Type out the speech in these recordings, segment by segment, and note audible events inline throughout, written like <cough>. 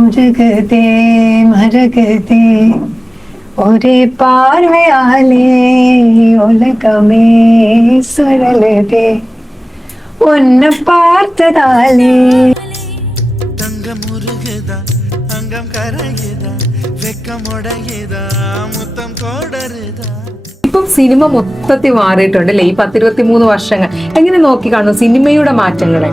മുരുകതേ മരുകതേ ഒരേ പാർവയാലേ ഉലകമേ സുരലതേ ഒന്ന് പാർത്തതാലേ തങ്കം അംഗം കരകിത വെക്കമുടകിത മുത്തം കോടരുത ഇപ്പം സിനിമ മൊത്തത്തിൽ മാറിയിട്ടുണ്ട് അല്ലേ? ഈ പത്തിരുപത്തി മൂന്ന് വർഷങ്ങൾ. എങ്ങനെ നോക്കി കാണും സിനിമയുടെ മാറ്റങ്ങളെ?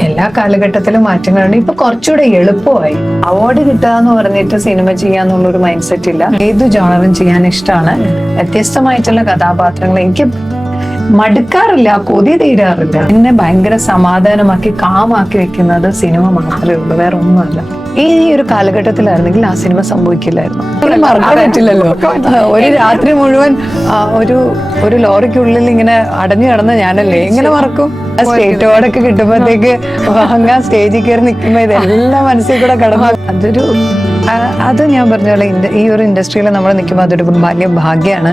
എല്ലാ കാലഘട്ടത്തിലും മാറ്റങ്ങളുണ്ട്. ഇപ്പൊ കുറച്ചുകൂടെ എളുപ്പമായി. അവാർഡ് കിട്ടുക എന്ന് പറഞ്ഞിട്ട് സിനിമ ചെയ്യാന്നുള്ള ഒരു മൈൻഡ് സെറ്റ് ഇല്ല. ഏത് ജോണറും ചെയ്യാൻ ഇഷ്ടമാണ് വ്യത്യസ്തമായിട്ടുള്ള കഥാപാത്രങ്ങൾ. എനിക്ക് മടുക്കാറില്ല കൊതി തീരാറില്ല. എന്നെ ഭയങ്കര സമാധാനമാക്കി കാമാക്കി വെക്കുന്നത് സിനിമ മാത്രമേ ഉള്ളൂ. വേറെ ഒന്നുമല്ല ഈ ഒരു കാലഘട്ടത്തിലായിരുന്നെങ്കിൽ ആ സിനിമ സംഭവിക്കില്ലായിരുന്നു. മറക്കാൻ പറ്റില്ലല്ലോ. ഒരു രാത്രി മുഴുവൻ ഒരു ഒരു ലോറിക്കുള്ളിൽ ഇങ്ങനെ അടഞ്ഞു കിടന്ന ഞാനല്ലേ? എങ്ങനെ മറക്കും? സ്റ്റേറ്റ് അവാർഡൊക്കെ കിട്ടുമ്പോഴത്തേക്ക് വാങ്ങാൻ സ്റ്റേജിൽ കയറി നിൽക്കുമ്പോൾ ഇതെല്ലാം മനസ്സിൽ കൂടെ കടന്നു അതൊരു അത് ഞാൻ പറഞ്ഞോളെ പോലെ ഈ ഒരു ഇൻഡസ്ട്രിയിൽ നമ്മൾ നിൽക്കുമ്പോൾ അതൊരു വലിയ ഭാഗ്യമാണ്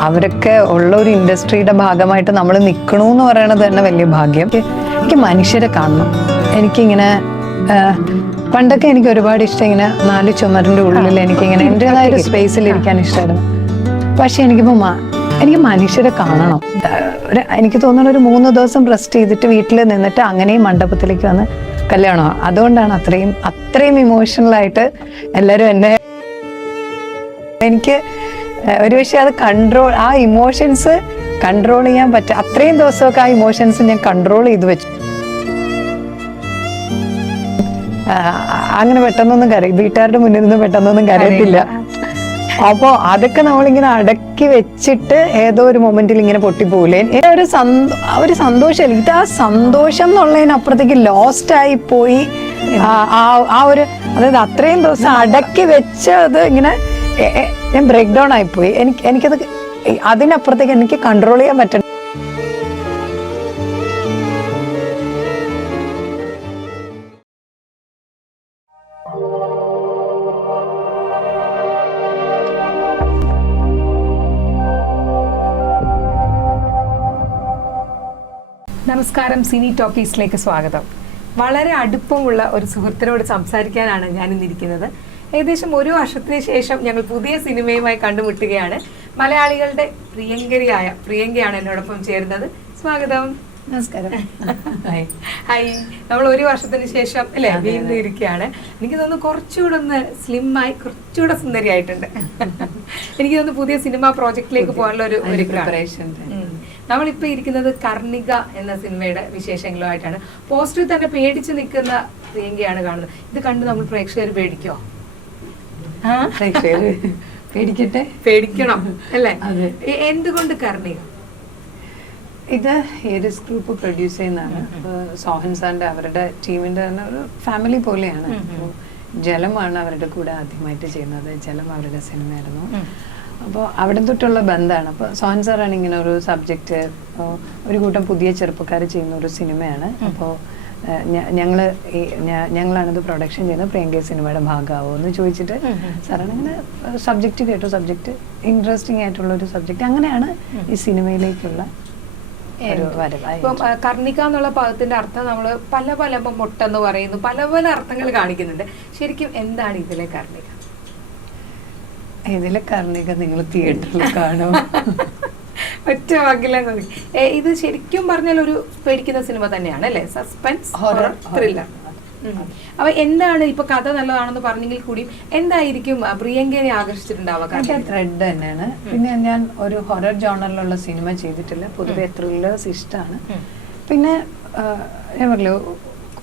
അവരൊക്കെ ഉള്ള ഒരു ഇൻഡസ്ട്രിയുടെ ഭാഗമായിട്ട് നമ്മൾ നിൽക്കണമെന്ന് പറയണത് തന്നെ വലിയ ഭാഗ്യം. എനിക്ക് മനുഷ്യരെ കാണണം. എനിക്കിങ്ങനെ ആ, പണ്ടൊക്കെ എനിക്ക് ഒരുപാട് ഇഷ്ടം ഇങ്ങനെ നാല് ചുമരിന്റെ ഉള്ളിൽ എനിക്കിങ്ങനെ എന്റെതായ ഒരു സ്പേസിൽ ഇരിക്കാൻ ഇഷ്ടമായിരുന്നു പക്ഷെ എനിക്കിപ്പോ മ- എനിക്ക് മനുഷ്യരെ കാണണം. ഒരു എനിക്ക് തോന്നുന്നു ഒരു മൂന്ന് ദിവസം റെസ്റ്റ് ചെയ്തിട്ട് വീട്ടിൽ നിന്നിട്ട് അങ്ങനെയും മണ്ഡപത്തിലേക്ക് വന്ന് കല്യാണമാണ് അതുകൊണ്ടാണ് അത്രയും അത്രയും ഇമോഷണൽ ആയിട്ട് എല്ലാവരും എന്നെ എനിക്ക് ഒരു പക്ഷേ അത് കൺട്രോൾ ആ ഇമോഷൻസ് കൺട്രോൾ ചെയ്യാൻ പറ്റും അത്രയും ദിവസമൊക്കെ ആ ഇമോഷൻസ് ഞാൻ കൺട്രോൾ ചെയ്ത് വെച്ചു അങ്ങനെ പെട്ടെന്നൊന്നും കരയും വീട്ടുകാരുടെ മുന്നിൽ നിന്ന് പെട്ടെന്നൊന്നും കരയത്തില്ല. അപ്പോ അതൊക്കെ നമ്മളിങ്ങനെ അടക്കി വെച്ചിട്ട് ഏതോ ഒരു മൊമെന്റിൽ ഇങ്ങനെ പൊട്ടിപ്പോലേ ഒരു സന്തോ ഒരു സന്തോഷം ഇത് ആ സന്തോഷം എന്നുള്ളതിനപ്പുറത്തേക്ക് ലോസ്റ്റ് ആയി പോയി. ആ ഒരു അതായത് അത്രയും ദിവസം അടക്കി വെച്ച് അത് ഇങ്ങനെ ഞാൻ ബ്രേക്ക് ഡൗൺ ആയിപ്പോയി എനിക്ക് എനിക്കത് അതിനപ്പുറത്തേക്ക് എനിക്ക് കൺട്രോൾ ചെയ്യാൻ പറ്റണം നമസ്കാരം സിനി ടോക്കീസിലേക്ക് സ്വാഗതം. വളരെ അടുപ്പമുള്ള ഒരു സുഹൃത്തിനോട് സംസാരിക്കാനാണ് ഞാൻ ഇന്നിരിക്കുന്നത് ഏകദേശം ഒരു വർഷത്തിന് ശേഷം ഞങ്ങൾ പുതിയ സിനിമയുമായി കണ്ടുമുട്ടുകയാണ്. മലയാളികളുടെ പ്രിയങ്കരിയായ പ്രിയങ്കയാണ് എന്നോടൊപ്പം ചേരുന്നത്. സ്വാഗതം. നമസ്കാരം. <laughs> ഹായ് നമ്മൾ ഒരു വർഷത്തിന് ശേഷം അല്ലേ വീണ്ടും ഇരിക്കുകയാണ്. എനിക്ക് തോന്നുന്നു കുറച്ചുകൂടെ ഒന്ന് സ്ലിമ്മായി ആയി കുറച്ചുകൂടെ സുന്ദരിയായിട്ടുണ്ട്. <laughs> എനിക്ക് തോന്നുന്നു പുതിയ സിനിമ പ്രോജക്റ്റിലേക്ക് പോകാനുള്ള ഒരു ഒരുക്കമാണ് ഉം. നമ്മളിപ്പോ ഇരിക്കുന്നത് കർണിക എന്ന സിനിമയുടെ വിശേഷങ്ങളുമായിട്ടാണ്. പോസ്റ്ററിൽ തന്നെ പേടിച്ച് നിൽക്കുന്ന പ്രിയങ്കയാണ് കാണുന്നത്. ഇത് കണ്ട് നമ്മൾ പ്രേക്ഷകർ പേടിക്കോ? ആ? പേടിക്കട്ടെ? പേടിക്കണം അല്ലേ? എന്തുകൊണ്ട് കർണിക? ഇത് ഏരിസ് ഗ്രൂപ്പ് പ്രൊഡ്യൂസ് ചെയ്യുന്നതാണ്. സോഹൻ സാറിന്റെ അവരുടെ ടീമിന്റെ തന്നെ ഒരു ഫാമിലി പോലെയാണ്. ജലമാണ് അവരുടെ കൂടെ ആദ്യമായിട്ട് ചെയ്യുന്നത്. ജലം അവരുടെ സിനിമയായിരുന്നു. അപ്പോൾ അവിടെ തൊട്ടുള്ള ബന്ധമാണ് അപ്പോൾ സോഹൻ സാറാണ് ഇങ്ങനെ ഒരു സബ്ജക്റ്റ് ഒരു കൂട്ടം പുതിയ ചെറുപ്പക്കാർ ചെയ്യുന്ന ഒരു സിനിമയാണ്. അപ്പോൾ ഞങ്ങൾ ഞങ്ങളാണിത് പ്രൊഡക്ഷൻ ചെയ്യുന്നത്. പ്രിയങ്ക സിനിമയുടെ ഭാഗമാവോ എന്ന് ചോദിച്ചിട്ട് സാറാണ് ഇങ്ങനെ സബ്ജക്റ്റ് കേട്ടു. സബ്ജക്റ്റ് ഇൻട്രസ്റ്റിംഗ് ആയിട്ടുള്ള ഒരു സബ്ജക്റ്റ് അങ്ങനെയാണ് ഈ സിനിമയിലേക്കുള്ള ഇപ്പം കർണിക്ക എന്നുള്ള പദത്തിന്റെ അർത്ഥം നമ്മൾ പല പല മുട്ട മുട്ടെന്ന് പറയുന്നു. പല പല അർത്ഥങ്ങൾ കാണിക്കുന്നുണ്ട്. ശരിക്കും എന്താണ് ഇതിലെ കർണിക? ഇതിലെ കർണിക നിങ്ങൾ തിയേറ്ററിൽ കാണും? <laughs> ഒറ്റ വാക്കില്ല ഇത് ശരിക്കും പറഞ്ഞാൽ ഒരു പേടിക്കുന്ന സിനിമ തന്നെയാണ് അല്ലേ? സസ്പെൻസ് ഹൊറർ ത്രില്ലർ അപ്പൊ എന്താണ് ഇപ്പൊ കഥ നല്ലതാണെന്ന് പറഞ്ഞെങ്കിൽ കൂടി എന്തായിരിക്കും പ്രിയങ്കനെ പ്രിയങ്കയെ ആകർഷിച്ചിട്ടുണ്ടാവുക ത്രെഡ് തന്നെയാണ്. പിന്നെ ഞാൻ ഒരു ഹൊറർ ജോണറിലുള്ള സിനിമ ചെയ്തിട്ടില്ല. പൊതുവെ ത്രില്ലേഴ്സ് ഇഷ്ടമാണ് പിന്നെ ഞാൻ പറഞ്ഞല്ലോ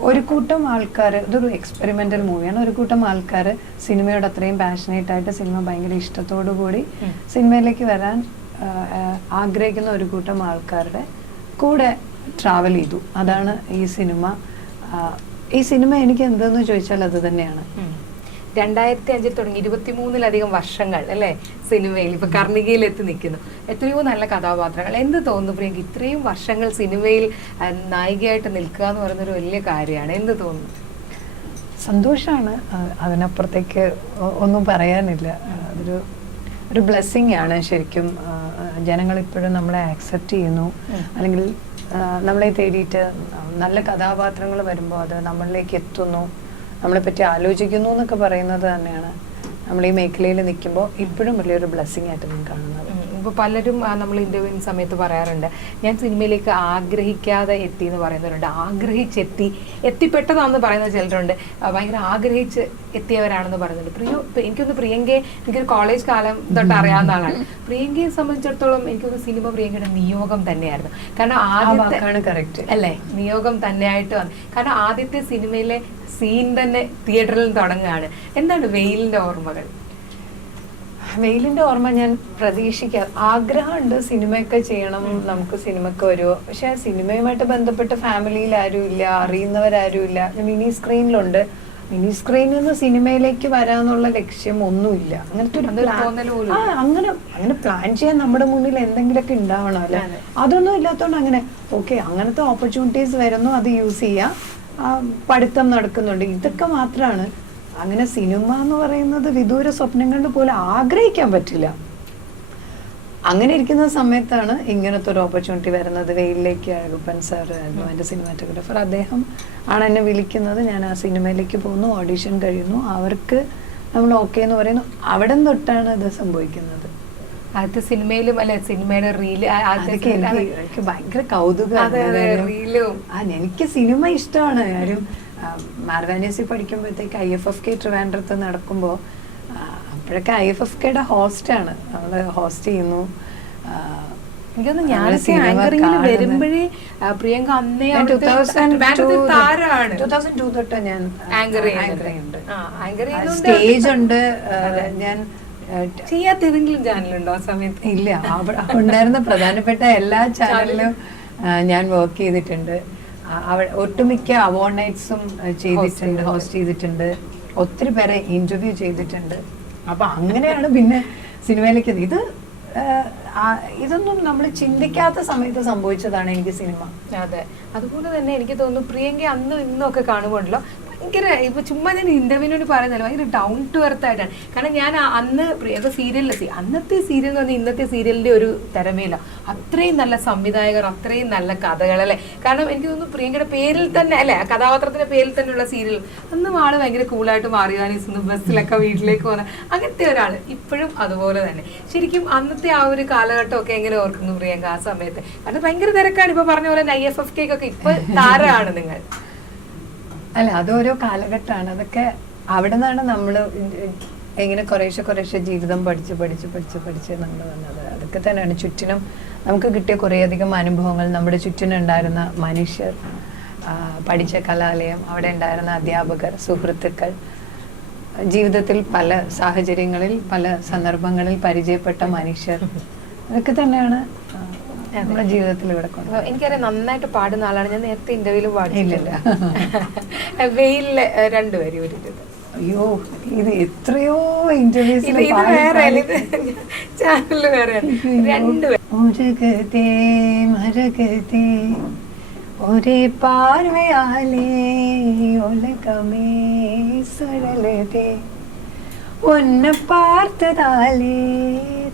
ഒരു കൂട്ടം ആൾക്കാർ ഇതൊരു എക്സ്പെരിമെന്റൽ മൂവിയാണ് ഒരു കൂട്ടം ആൾക്കാർ സിനിമയോട് അത്രയും പാഷനേറ്റ് ആയിട്ട് സിനിമ ഭയങ്കര ഇഷ്ടത്തോടു കൂടി സിനിമയിലേക്ക് വരാൻ ആഗ്രഹിക്കുന്ന ഒരു കൂട്ടം ആൾക്കാരുടെ കൂടെ ട്രാവൽ ചെയ്തു. അതാണ് ഈ സിനിമ. ഈ സിനിമ എനിക്ക് എന്തെന്ന് ചോദിച്ചാൽ അത് തന്നെയാണ്. രണ്ടായിരത്തി അഞ്ചിൽ തുടങ്ങി ഇരുപത്തിമൂന്നിലധികം വർഷങ്ങൾ അല്ലേ സിനിമയിൽ ഇപ്പൊ കർണികയിൽ എത്തി നിൽക്കുന്നു. എത്രയോ നല്ല കഥാപാത്രങ്ങൾ. എന്ത് തോന്നുന്നു പ്രിയങ്ക? ഇത്രയും വർഷങ്ങൾ സിനിമയിൽ നായികയായിട്ട് നിൽക്കുക എന്ന് പറയുന്നൊരു വലിയ കാര്യമാണ്. എന്ത് തോന്നുന്നു? സന്തോഷമാണ് അതിനപ്പുറത്തേക്ക് ഒന്നും പറയാനില്ല. അതൊരു ഒരു ബ്ലെസ്സിങ് ആണ് ശരിക്കും. ജനങ്ങൾ ഇപ്പോഴും നമ്മളെ ആക്സെപ്റ്റ് ചെയ്യുന്നു. അല്ലെങ്കിൽ നമ്മളെ തേടിയിട്ട് നല്ല കഥാപാത്രങ്ങൾ വരുമ്പോൾ അത് നമ്മളിലേക്ക് എത്തുന്നു. നമ്മളെ പറ്റി ആലോചിക്കുന്നു എന്നൊക്കെ പറയുന്നത് തന്നെയാണ്. നമ്മൾ ഈ മേഖലയിൽ നിൽക്കുമ്പോൾ ഇപ്പോഴും വലിയൊരു ബ്ലെസ്സിങ് ആയിട്ട് ഞാൻ കാണുന്നത്. ഇപ്പൊ പലരും നമ്മൾ ഇന്റർവ്യൂ സമയത്ത് പറയാറുണ്ട് ഞാൻ സിനിമയിലേക്ക് ആഗ്രഹിക്കാതെ എത്തി എന്ന് പറയുന്നവരുണ്ട്. ആഗ്രഹിച്ചെത്തി. എത്തിപ്പെട്ടതാണെന്ന് പറയുന്ന ചിലരുണ്ട്. ഭയങ്കര ആഗ്രഹിച്ച് എത്തിയവരാണെന്ന് പറയുന്നുണ്ട്. പ്രിയോ എനിക്കൊന്ന് പ്രിയങ്കയെ എനിക്കൊരു കോളേജ് കാലം തൊട്ട് അറിയാവുന്ന ആളാണ്. പ്രിയങ്കയെ സംബന്ധിച്ചിടത്തോളം എനിക്കൊന്ന് സിനിമ പ്രിയങ്കയുടെ നിയോഗം തന്നെയായിരുന്നു. കാരണം ആദ്യമാണ് കറക്റ്റ് അല്ലേ? നിയോഗം തന്നെയായിട്ട് വന്നു. കാരണം ആദ്യത്തെ സിനിമയിലെ സീൻ തന്നെ തിയേറ്ററിൽ തുടങ്ങുകയാണ്. എന്താണ് വെയിലിന്റെ ഓർമ്മകൾ? വെയിലിന്റെ ഓർമ്മ ഞാൻ പ്രതീക്ഷിക്കാം. ആഗ്രഹമുണ്ട് സിനിമയൊക്കെ ചെയ്യണം നമുക്ക് സിനിമയ്ക്ക് വരുമോ പക്ഷെ സിനിമയുമായിട്ട് ബന്ധപ്പെട്ട് ഫാമിലിയിൽ ആരും ഇല്ല അറിയുന്നവരാരും ഇല്ല മിനി സ്ക്രീനിലുണ്ട്. മിനി സ്ക്രീനിൽ നിന്ന് സിനിമയിലേക്ക് വരാന്നുള്ള ലക്ഷ്യം ഒന്നുമില്ല. അങ്ങനത്തെ ഒരു അങ്ങനെ അങ്ങനെ പ്ലാൻ ചെയ്യാൻ നമ്മുടെ മുന്നിൽ എന്തെങ്കിലുമൊക്കെ ഉണ്ടാവണം അല്ലെ? അതെ. അതൊന്നും ഇല്ലാത്തതുകൊണ്ട് അങ്ങനെ ഓക്കെ അങ്ങനത്തെ ഓപ്പർച്യൂണിറ്റീസ് വരുന്നു അത് യൂസ് ചെയ്യാം. പഠിത്തം നടക്കുന്നുണ്ട്. ഇതൊക്കെ മാത്രമാണ് അങ്ങനെ സിനിമ എന്ന് പറയുന്നത് വിദൂര സ്വപ്നങ്ങളിൽ പോലെ ആഗ്രഹിക്കാൻ പറ്റില്ല. അങ്ങനെ ഇരിക്കുന്ന സമയത്താണ് ഇങ്ങനത്തെ ഒരു ഓപ്പർച്യൂണിറ്റി വരുന്നത്. വെയിലിലേക്ക് അഴുപ്പൻ സാർ ആയിരുന്നു എന്റെ സിനിമാറ്റോഗ്രാഫർ അദ്ദേഹം ആണ് എന്നെ വിളിക്കുന്നത്. ഞാൻ ആ സിനിമയിലേക്ക് പോകുന്നു. ഓഡിഷൻ കഴിയുന്നു. അവർക്ക് നമ്മൾ ഓക്കെ എന്ന് പറയുന്നു. അവിടെ തൊട്ടാണ് ഇത് സംഭവിക്കുന്നത്. ആദ്യത്തെ സിനിമയിലും അല്ലെ? സിനിമയുടെ റീൽ എനിക്ക് ഭയങ്കര കാരണം- റീലും. എനിക്ക് സിനിമ ഇഷ്ടമാണ്. കാര്യം മാർവാനേസി പഠിക്കുമ്പോഴത്തേക്ക് ഐ എഫ് എഫ് കെ ട്രിവാൻഡ്രത്ത് നടക്കുമ്പോൾ അപ്പോഴൊക്കെ ഐ എഫ് എഫ് കെയുടെ ഹോസ്റ്റാണ് നമ്മൾ ഹോസ്റ്റ് ചെയ്യുന്നു. ആ, എനിക്കൊന്ന് നമ്മൾ ഞാനൊക്കെ ആങ്കറിങ്ങിൽ വരുമ്പോഴേ പ്രിയങ്ക അന്നേ ഞാൻ അവിടുത്തെ 2002 ട്രിവാൻഡ്രത്തെ താരമാണ് 2002 തൊട്ടാ ഞാൻ ആങ്കർ ആങ്കർ ചെയ്യുന്നത്. ചെയ്യുന്നുണ്ട് ആ, ആങ്കർ ചെയ്യുന്നുണ്ട്. സ്റ്റേജ് ഉണ്ട്. ഞാൻ ആ, ചെയ്യാത്ത ഏതെങ്കിലും ചാനലുണ്ടോ ആ സമയത്ത്? ഇല്ല. ഉണ്ടായിരുന്ന പ്രധാനപ്പെട്ട എല്ലാ ചാനലിലും ഞാൻ വർക്ക് ചെയ്തിട്ടുണ്ട്. ഒട്ടുമിക്ക അവാർഡ് നൈറ്റ്സും ചെയ്തിട്ടുണ്ട് ഹോസ്റ്റ് ചെയ്തിട്ടുണ്ട്. ഒത്തിരി പേരെ ഇന്റർവ്യൂ ചെയ്തിട്ടുണ്ട്. അപ്പൊ അങ്ങനെയാണ് <laughs> പിന്നെ സിനിമയിലേക്ക് ഇത് ഇതൊന്നും നമ്മൾ ചിന്തിക്കാത്ത സമയത്ത് സംഭവിച്ചതാണ് എനിക്ക് സിനിമ. അതെ. അതുപോലെ തന്നെ എനിക്ക് തോന്നുന്നു പ്രിയങ്ക അന്നും ഇന്നും ഒക്കെ കാണുമ്പോണ്ടല്ലോ. ഭയങ്കര ഇപ്പൊ ചുമ്മാ ഞാൻ ഇന്റർവ്യൂവിനോട് പറയുന്നില്ല ഭയങ്കര ഡൗൺ ടു എർത്ത് ആയിട്ടാണ്. കാരണം ഞാൻ അന്ന് പ്രിയങ്ക സീരിയലിലെത്തി അന്നത്തെ സീരിയൽ എന്ന് പറഞ്ഞാൽ ഇന്നത്തെ സീരിയലിന്റെ ഒരു തരമേല അത്രയും നല്ല സംവിധായകർ അത്രയും നല്ല കഥകൾ അല്ലെ? കാരണം എനിക്ക് തോന്നുന്നു പ്രിയങ്കയുടെ പേരിൽ തന്നെ അല്ലെ? കഥാപാത്രത്തിന്റെ പേരിൽ തന്നെയുള്ള സീരിയൽ അന്നും ആൾ ഭയങ്കര കൂളായിട്ട് വാനീസ്ന്ന് ബസ്സിലൊക്കെ വീട്ടിലേക്ക് പോകുന്ന അങ്ങനത്തെ ഒരാൾ. ഇപ്പോഴും അതുപോലെ തന്നെ. ശരിക്കും അന്നത്തെ ആ ഒരു കാലഘട്ടമൊക്കെ എങ്ങനെ ഓർക്കുന്നു പ്രിയങ്ക ആ സമയത്ത്? കാരണം ഭയങ്കര തിരക്കാണ്. ഇപ്പൊ പറഞ്ഞ പോലെ ഐ എഫ് എഫ് കേക്കൊക്കെ ഇപ്പൊ <laughs> താരമാണ് നിങ്ങൾ. അല്ല അതോരോ കാലഘട്ടമാണ്. അതൊക്കെ അവിടെ നിന്നാണ് നമ്മൾ എങ്ങനെ കുറേശ്ശെ കുറേശ്ശെ ജീവിതം പഠിച്ച് പഠിച്ച് പഠിച്ച് പഠിച്ച് നമ്മൾ വന്നത്. അതൊക്കെ തന്നെയാണ്. ചുറ്റിനും നമുക്ക് കിട്ടിയ കുറേയധികം അനുഭവങ്ങൾ. നമ്മുടെ ചുറ്റിനുണ്ടായിരുന്ന മനുഷ്യർ പഠിച്ച കലാലയം അവിടെ ഉണ്ടായിരുന്ന അധ്യാപകർ സുഹൃത്തുക്കൾ ജീവിതത്തിൽ പല സാഹചര്യങ്ങളിൽ പല സന്ദർഭങ്ങളിൽ പരിചയപ്പെട്ട മനുഷ്യർ. അതൊക്കെ തന്നെയാണ് നമ്മുടെ ജീവിതത്തിൽ ഇവിടെ എനിക്കറിയാം നന്നായിട്ട് പാടുന്ന ആളാണ്. ഞാൻ നേരത്തെ ഇന്റർവ്യൂവിൽ പാടിയിട്ടില്ല വെയിലെ രണ്ടുപേരും ഒരു അയ്യോ ഇത് എത്രയോ ഇന്റർവ്യൂസ് ചാനലിൽ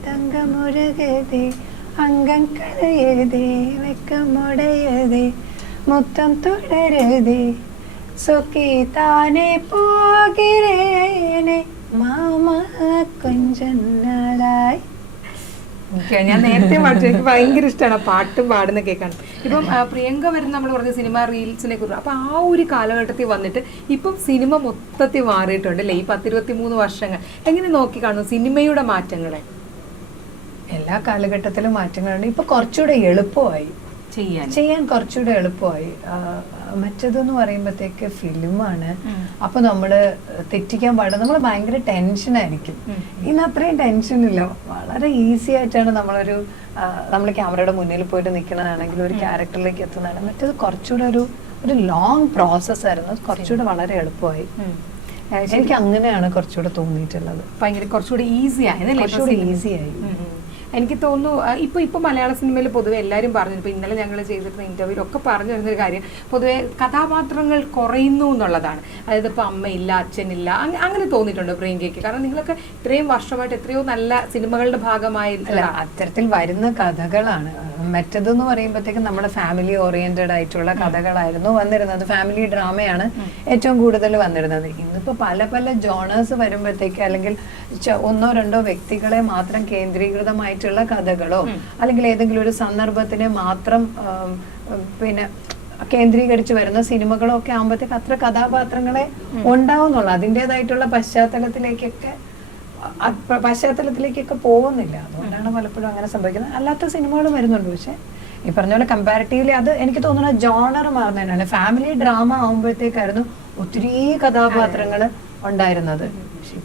തങ്കമുരകതേ അംഗം കളയരുതേ വെക്കമുടയതേ മുത്തം തുടരുതേ സുഖി താനെ പോകിരേനെ മാമ കുഞ്ചന്നാളായി ഞാൻ നേരത്തെ പാട്ട് എനിക്ക് ഭയങ്കര ഇഷ്ടമാണ് പാട്ട് പാടുന്ന കേൾക്കാൻ. ഇപ്പം പ്രിയങ്ക വരുന്ന നമ്മൾ പറഞ്ഞ സിനിമ റീൽസിനെ കുറിച്ച്. അപ്പൊ ആ ഒരു കാലഘട്ടത്തിൽ വന്നിട്ട് ഇപ്പം സിനിമ മൊത്തത്തിൽ മാറിയിട്ടുണ്ട് അല്ലേ? ഈ പത്തിരുപത്തി മൂന്ന് വർഷങ്ങൾ. എങ്ങനെ നോക്കി കാണുന്നു സിനിമയുടെ മാറ്റങ്ങളെ? എല്ലാ കാലഘട്ടത്തിലും മാറ്റങ്ങളുണ്ട്. ഇപ്പൊ കുറച്ചുകൂടെ എളുപ്പമായി. ചെയ്യാൻ. ചെയ്യാൻ കുറച്ചുകൂടെ എളുപ്പമായി. മറ്റേതെന്ന് പറയുമ്പോഴത്തേക്ക് ഫിലിമാണ്. അപ്പൊ നമ്മൾ തെറ്റിക്കാൻ പാടില്ല. നമ്മൾ ഭയങ്കര ടെൻഷൻ ആയിരിക്കും ഉം. ഇന്ന് അത്രയും ടെൻഷൻ ഇല്ല വളരെ ഈസി ആയിട്ടാണ് നമ്മളൊരു നമ്മൾ ക്യാമറയുടെ മുന്നിൽ പോയിട്ട് നിൽക്കണതാണെങ്കിൽ ഒരു ക്യാരക്ടറിലേക്ക് എത്തുന്നതാണ്. മറ്റേത് കുറച്ചുകൂടെ ഒരു ഒരു ലോങ് പ്രോസസ് ആയിരുന്നു. കുറച്ചുകൂടെ വളരെ എളുപ്പമായി. എനിക്ക് അങ്ങനെയാണ് കുറച്ചുകൂടെ തോന്നിയിട്ടുള്ളത്. ഭയങ്കര കുറച്ചുകൂടെ ഈസി ആയി കുറച്ചുകൂടെ ഈസി ആയി. എനിക്ക് തോന്നുന്നു ഇപ്പൊ ഇപ്പൊ മലയാള സിനിമയിൽ പൊതുവെ എല്ലാരും പറഞ്ഞു ഇപ്പൊ ഇന്നലെ ഞങ്ങൾ ചെയ്തിരുന്ന ഇന്റർവ്യൂ ഒക്കെ പറഞ്ഞു വരുന്നൊരു കാര്യം പൊതുവെ കഥാപാത്രങ്ങൾ കുറയുന്നു എന്നുള്ളതാണ്. അതായത് ഇപ്പൊ അമ്മയില്ല അച്ഛനില്ല അങ്ങനെ തോന്നിയിട്ടുണ്ട് പ്രിയങ്കയ്ക്ക്. കാരണം നിങ്ങളൊക്കെ ഇത്രയും വർഷമായിട്ട് എത്രയോ നല്ല സിനിമകളുടെ ഭാഗമായി അത്തരത്തിൽ വരുന്ന കഥകളാണ്. മറ്റതെന്ന് പറയുമ്പോഴത്തേക്കും നമ്മുടെ ഫാമിലി ഓറിയന്റഡ് ആയിട്ടുള്ള കഥകളായിരുന്നു വന്നിരുന്നത്. ഫാമിലി ഡ്രാമയാണ് ഏറ്റവും കൂടുതൽ വന്നിരുന്നത്. ഇന്നിപ്പോ പല പല ജോണേഴ്സ് വരുമ്പോഴത്തേക്ക് അല്ലെങ്കിൽ ഒന്നോ രണ്ടോ വ്യക്തികളെ മാത്രം കേന്ദ്രീകൃതമായിട്ടുള്ള കഥകളോ അല്ലെങ്കിൽ ഏതെങ്കിലും ഒരു സന്ദർഭത്തിനെ മാത്രം പിന്നെ കേന്ദ്രീകരിച്ച് വരുന്ന സിനിമകളോ ഒക്കെ ആകുമ്പോഴത്തേക്ക് അത്ര കഥാപാത്രങ്ങളെ ഉണ്ടാവുന്നുള്ളൂ. അതിന്റെതായിട്ടുള്ള പശ്ചാത്തലത്തിലേക്കൊക്കെ പശ്ചാത്തലത്തിലേക്കൊക്കെ പോകുന്നില്ല. അതുകൊണ്ടാണ് പലപ്പോഴും അങ്ങനെ സംഭവിക്കുന്നത്. അല്ലാത്ത സിനിമകൾ വരുന്നുണ്ട്. പക്ഷെ ഈ പറഞ്ഞ പോലെ കമ്പാരിറ്റീവ്ലി അത് എനിക്ക് തോന്നുന്ന ജോണർ മാറുന്നതിനാണ്. ഫാമിലി ഡ്രാമ ആകുമ്പോഴത്തേക്കായിരുന്നു ഒത്തിരി കഥാപാത്രങ്ങൾ ഉണ്ടായിരുന്നത്.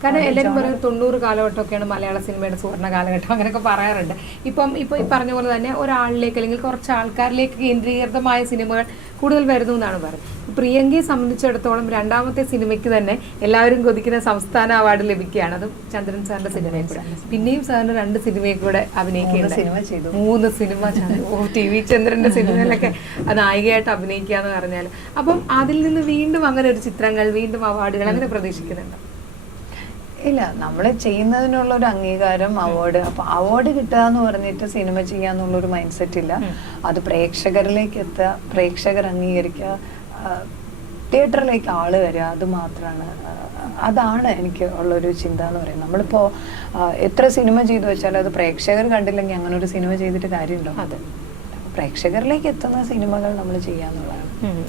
കാരണം എല്ലാവരും പറയും തൊണ്ണൂറ് കാലഘട്ടമൊക്കെയാണ് മലയാള സിനിമയുടെ സുവർണ കാലഘട്ടം. അങ്ങനെയൊക്കെ പറയാറുണ്ട്. ഇപ്പം ഇപ്പൊ ഈ പറഞ്ഞ പോലെ തന്നെ ഒരാളിലേക്ക് അല്ലെങ്കിൽ കുറച്ച് ആൾക്കാരിലേക്ക് കേന്ദ്രീകൃതമായ സിനിമകൾ കൂടുതൽ വരുന്നു എന്നാണ് പറയുന്നത്. പ്രിയങ്കയെ സംബന്ധിച്ചിടത്തോളം രണ്ടാമത്തെ സിനിമയ്ക്ക് തന്നെ എല്ലാവരും കൊതിക്കുന്ന സംസ്ഥാന അവാർഡ് ലഭിക്കുകയാണ്. അത് ചന്ദ്രൻ സാറിന്റെ സിനിമയിൽ കൂടെ. പിന്നെയും സാറിന് രണ്ട് സിനിമയിൽ കൂടെ അഭിനയിക്കുകയുണ്ട്. ചെയ്തു. മൂന്ന് സിനിമ ഓ ടി വി ചന്ദ്രന്റെ സിനിമയിലൊക്കെ നായികയായിട്ട് അഭിനയിക്കുക എന്ന് പറഞ്ഞാൽ അപ്പം അതിൽ നിന്ന് വീണ്ടും അങ്ങനെ ഒരു ചിത്രങ്ങൾ വീണ്ടും അവാർഡുകൾ അങ്ങനെ പ്രതീക്ഷിക്കുന്നുണ്ട്? ഇല്ല നമ്മൾ ചെയ്യുന്നതിനുള്ള ഒരു അംഗീകാരം അവാർഡ് അപ്പൊ അവാർഡ് കിട്ടുക എന്ന് പറഞ്ഞിട്ട് സിനിമ ചെയ്യാന്നുള്ള ഒരു മൈൻഡ് സെറ്റ് ഇല്ല അത് പ്രേക്ഷകരിലേക്ക് എത്തുക പ്രേക്ഷകർ അംഗീകരിക്കുക തിയേറ്ററിലേക്ക് ആൾ വരിക അത് മാത്രമാണ് അതാണ് എനിക്ക് ഉള്ളൊരു ചിന്ത എന്ന് പറയുന്നത്. നമ്മളിപ്പോ എത്ര സിനിമ ചെയ്തു വെച്ചാലും അത് പ്രേക്ഷകർ കണ്ടില്ലെങ്കിൽ അങ്ങനെ ഒരു സിനിമ ചെയ്തിട്ട് കാര്യമുണ്ടോ അതെ. പ്രേക്ഷകരിലേക്ക് എത്തുന്ന സിനിമകൾ നമ്മൾ ചെയ്യാന്നുള്ളതാണ്.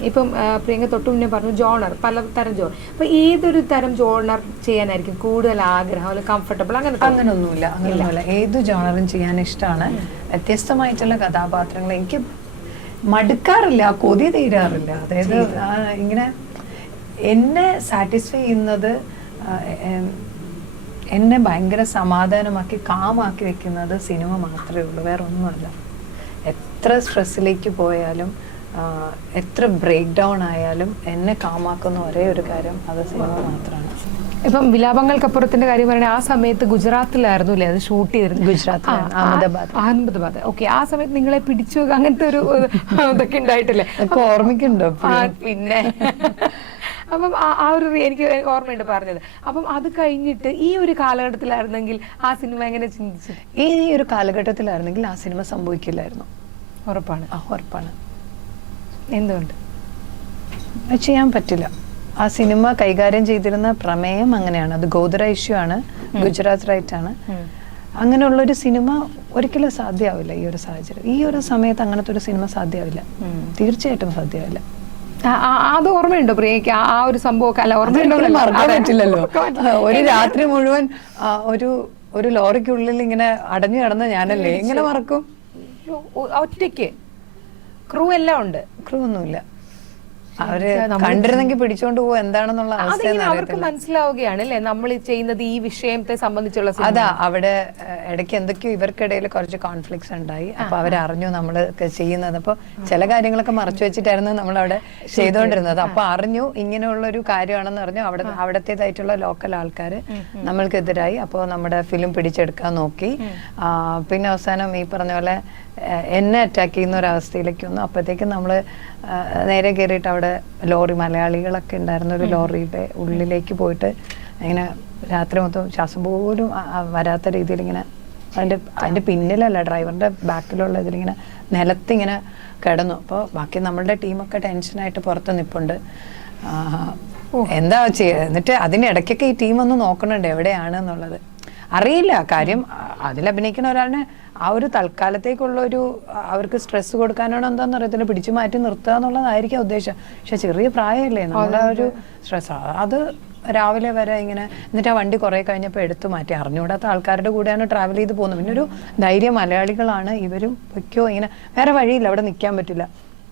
ഇപ്പം പ്രിയങ്ക തൊട്ടു മുന്നേ പറഞ്ഞു ജോണർ പല തരം ജോണർ അപ്പൊ ഏതൊരു തരം ജോണർ ചെയ്യാനായിരിക്കും കൂടുതൽ ആഗ്രഹം? അല്ലെങ്കിൽ കംഫർട്ടബിൾ അങ്ങനെ? അങ്ങനൊന്നുമില്ല അങ്ങനെയൊന്നുമില്ല ഏത് ജോണറും ചെയ്യാൻ ഇഷ്ടമാണ് വ്യത്യസ്തമായിട്ടുള്ള കഥാപാത്രങ്ങൾ എനിക്ക് മടുക്കാറില്ല കൊതി തീരാറില്ല. അതായത് ഇങ്ങനെ എന്നെ സാറ്റിസ്ഫൈ ചെയ്യുന്നത് എന്നെ ഭയങ്കര സമാധാനമാക്കി കാമാക്കി വെക്കുന്നത് സിനിമ മാത്രമേ ഉള്ളൂ വേറെ ഒന്നുമല്ല എത്ര സ്ട്രെസ്സിലേക്ക് പോയാലും എത്ര ബ്രേക്ക് ഡൗൺ ആയാലും എന്നെ കാമാക്കുന്ന ഒരേ ഒരു കാര്യം അത് സിനിമ മാത്രമാണ്. ഇപ്പം വിലാപങ്ങൾക്കപ്പുറത്തിന്റെ കാര്യം പറയുന്നത് ആ സമയത്ത് ഗുജറാത്തിലായിരുന്നു അല്ലേ? അത് ഷൂട്ട് ചെയ്തിരുന്നത്. ആ, അഹമ്മദാബാദ്. അഹമ്മദാബാദ്. ഓക്കെ ആ സമയത്ത് നിങ്ങളെ പിടിച്ചു അങ്ങനത്തെ ഒരു ഇതൊക്കെ ഉണ്ടായിട്ടില്ലേ? അപ്പൊ ഓർമ്മിക്കുന്നുണ്ടോ പിന്നെ. അപ്പം ആ- ആ ഒരു എനിക്ക് ഓർമ്മയുണ്ട് പറഞ്ഞത്. അപ്പം അത് കഴിഞ്ഞിട്ട് ഈ ഒരു കാലഘട്ടത്തിലായിരുന്നെങ്കിൽ ആ സിനിമ എങ്ങനെ ചിന്തിച്ചു? ഈ ഒരു കാലഘട്ടത്തിലായിരുന്നെങ്കിൽ ആ സിനിമ സംഭവിക്കില്ലായിരുന്നു. ഉറപ്പാണ്. ആ ഉറപ്പാണ്. എന്തുകൊണ്ട്? ചെയ്യാൻ പറ്റില്ല. ആ സിനിമ കൈകാര്യം ചെയ്തിരുന്ന പ്രമേയം അങ്ങനെയാണ്. അത് ഗോദ്ര ഇഷ്യൂ ആണ്. ഗുജറാത്ത് റൈറ്റ് ആണ്. അങ്ങനെയുള്ള ഒരു സിനിമ ഒരിക്കലും സാധ്യമാവില്ല ഈ ഒരു സാഹചര്യം. ഈ ഒരു സമയത്ത് അങ്ങനത്തെ ഒരു സിനിമ സാധ്യമാവില്ല തീർച്ചയായിട്ടും സാധ്യമാവില്ല അത് ഓർമ്മയുണ്ടോ പ്രിയക്ക് ആ ഒരു സംഭവമൊക്കെ? അല്ല അതൊരിക്കലും ഓർമ്മയുണ്ടോ മറക്കാൻ. പറ്റില്ലല്ലോ. ഒരു രാത്രി മുഴുവൻ ഒരു ഒരു ലോറിക്കുള്ളിൽ ഇങ്ങനെ അടഞ്ഞു കിടന്ന ഞാനല്ലേ? എങ്ങനെ മറക്കും? ഒറ്റയ്ക്ക്. ക്രൂ എല്ലാം ഉണ്ട്. ക്രൂ ഒന്നുമില്ല അവർ കണ്ടിരുന്നെങ്കിൽ പിടിച്ചോണ്ട് പോകും എന്താണെന്നുള്ള അവസ്ഥ അവർക്ക് മനസ്സിലാവുകയാണ് അല്ലെ? നമ്മൾ ചെയ്യുന്നത് ഈ വിഷയത്തെ സംബന്ധിച്ചുള്ള. അതാ അവിടെ ഇടയ്ക്ക് എന്തൊക്കെയോ ഇവർക്കിടയിൽ കുറച്ച് കോൺഫ്ലിക്ട്സ് ഉണ്ടായി. അപ്പൊ അവരറിഞ്ഞു നമ്മൾ ചെയ്യുന്നത്. അപ്പൊ ചില കാര്യങ്ങളൊക്കെ മറച്ചു വെച്ചിട്ടായിരുന്നു നമ്മൾ അവിടെ ചെയ്തുകൊണ്ടിരുന്നത് അപ്പൊ അറിഞ്ഞു ഇങ്ങനെയുള്ള ഒരു കാര്യമാണെന്ന് അറിഞ്ഞു അവിടെ അവിടത്തേതായിട്ടുള്ള ലോക്കൽ ആൾക്കാർ നമ്മൾക്കെതിരായി. അപ്പോൾ നമ്മുടെ ഫിലിം പിടിച്ചെടുക്കാൻ നോക്കി. പിന്നെ അവസാനം ഈ പറഞ്ഞ പോലെ എന്നെ അറ്റാക്ക് ചെയ്യുന്ന ഒരു അവസ്ഥയിലേക്ക് വന്നു അപ്പോഴത്തേക്കും നമ്മൾ നേരെ കയറിയിട്ട് അവിടെ ലോറി മലയാളികളൊക്കെ ഉണ്ടായിരുന്ന ഒരു ലോറിയുടെ ഉള്ളിലേക്ക് പോയിട്ട് ഇങ്ങനെ രാത്രി മൊത്തം ശ്വാസം പോലും വരാത്ത രീതിയിൽ ഇങ്ങനെ അതിന്റെ അതിന്റെ പിന്നിലല്ല ഡ്രൈവറിന്റെ ബാക്കിലുള്ള ഇതിലിങ്ങനെ നിലത്തിങ്ങനെ കിടന്നു. അപ്പോൾ ബാക്കി നമ്മളുടെ ടീമൊക്കെ ടെൻഷനായിട്ട് പുറത്ത് നിൽപ്പുണ്ട് എന്താ ചെയ്യുക എന്നിട്ട് അതിന്റെ ഇടയ്ക്കൊക്കെ ഈ ടീം ഒന്ന് നോക്കണുണ്ട് എവിടെയാണ് എന്നുള്ളത് അറിയില്ല കാര്യം അതിലഭിനയിക്കുന്ന അതിൽ അഭിനയിക്കുന്ന ഒരാളിനെ ആ ഒരു തൽക്കാലത്തേക്കുള്ള ഒരു അവർക്ക് സ്ട്രെസ് കൊടുക്കാനാണ് എന്താണെന്ന് അറിയത്തില്ല. പിടിച്ചു മാറ്റി നിർത്തുക എന്നുള്ളതായിരിക്കും ഉദ്ദേശം. പക്ഷെ ചെറിയ പ്രായമല്ലേ നമ്മളെ ഒരു സ്ട്രെസ് അത് രാവിലെ വരെ ഇങ്ങനെ എന്നിട്ട് ആ വണ്ടി കുറെ കഴിഞ്ഞപ്പോൾ എടുത്തു മാറ്റി. അറിഞ്ഞുകൂടാത്ത ആൾക്കാരുടെ കൂടെയാണ് ട്രാവൽ ചെയ്ത് പോകുന്നത്. പിന്നെ ഒരു ധൈര്യം മലയാളികളാണ് ഇവരും പൊയ്ക്കോ ഇങ്ങനെ വേറെ വഴിയില്ല അവിടെ നിൽക്കാൻ പറ്റില്ല.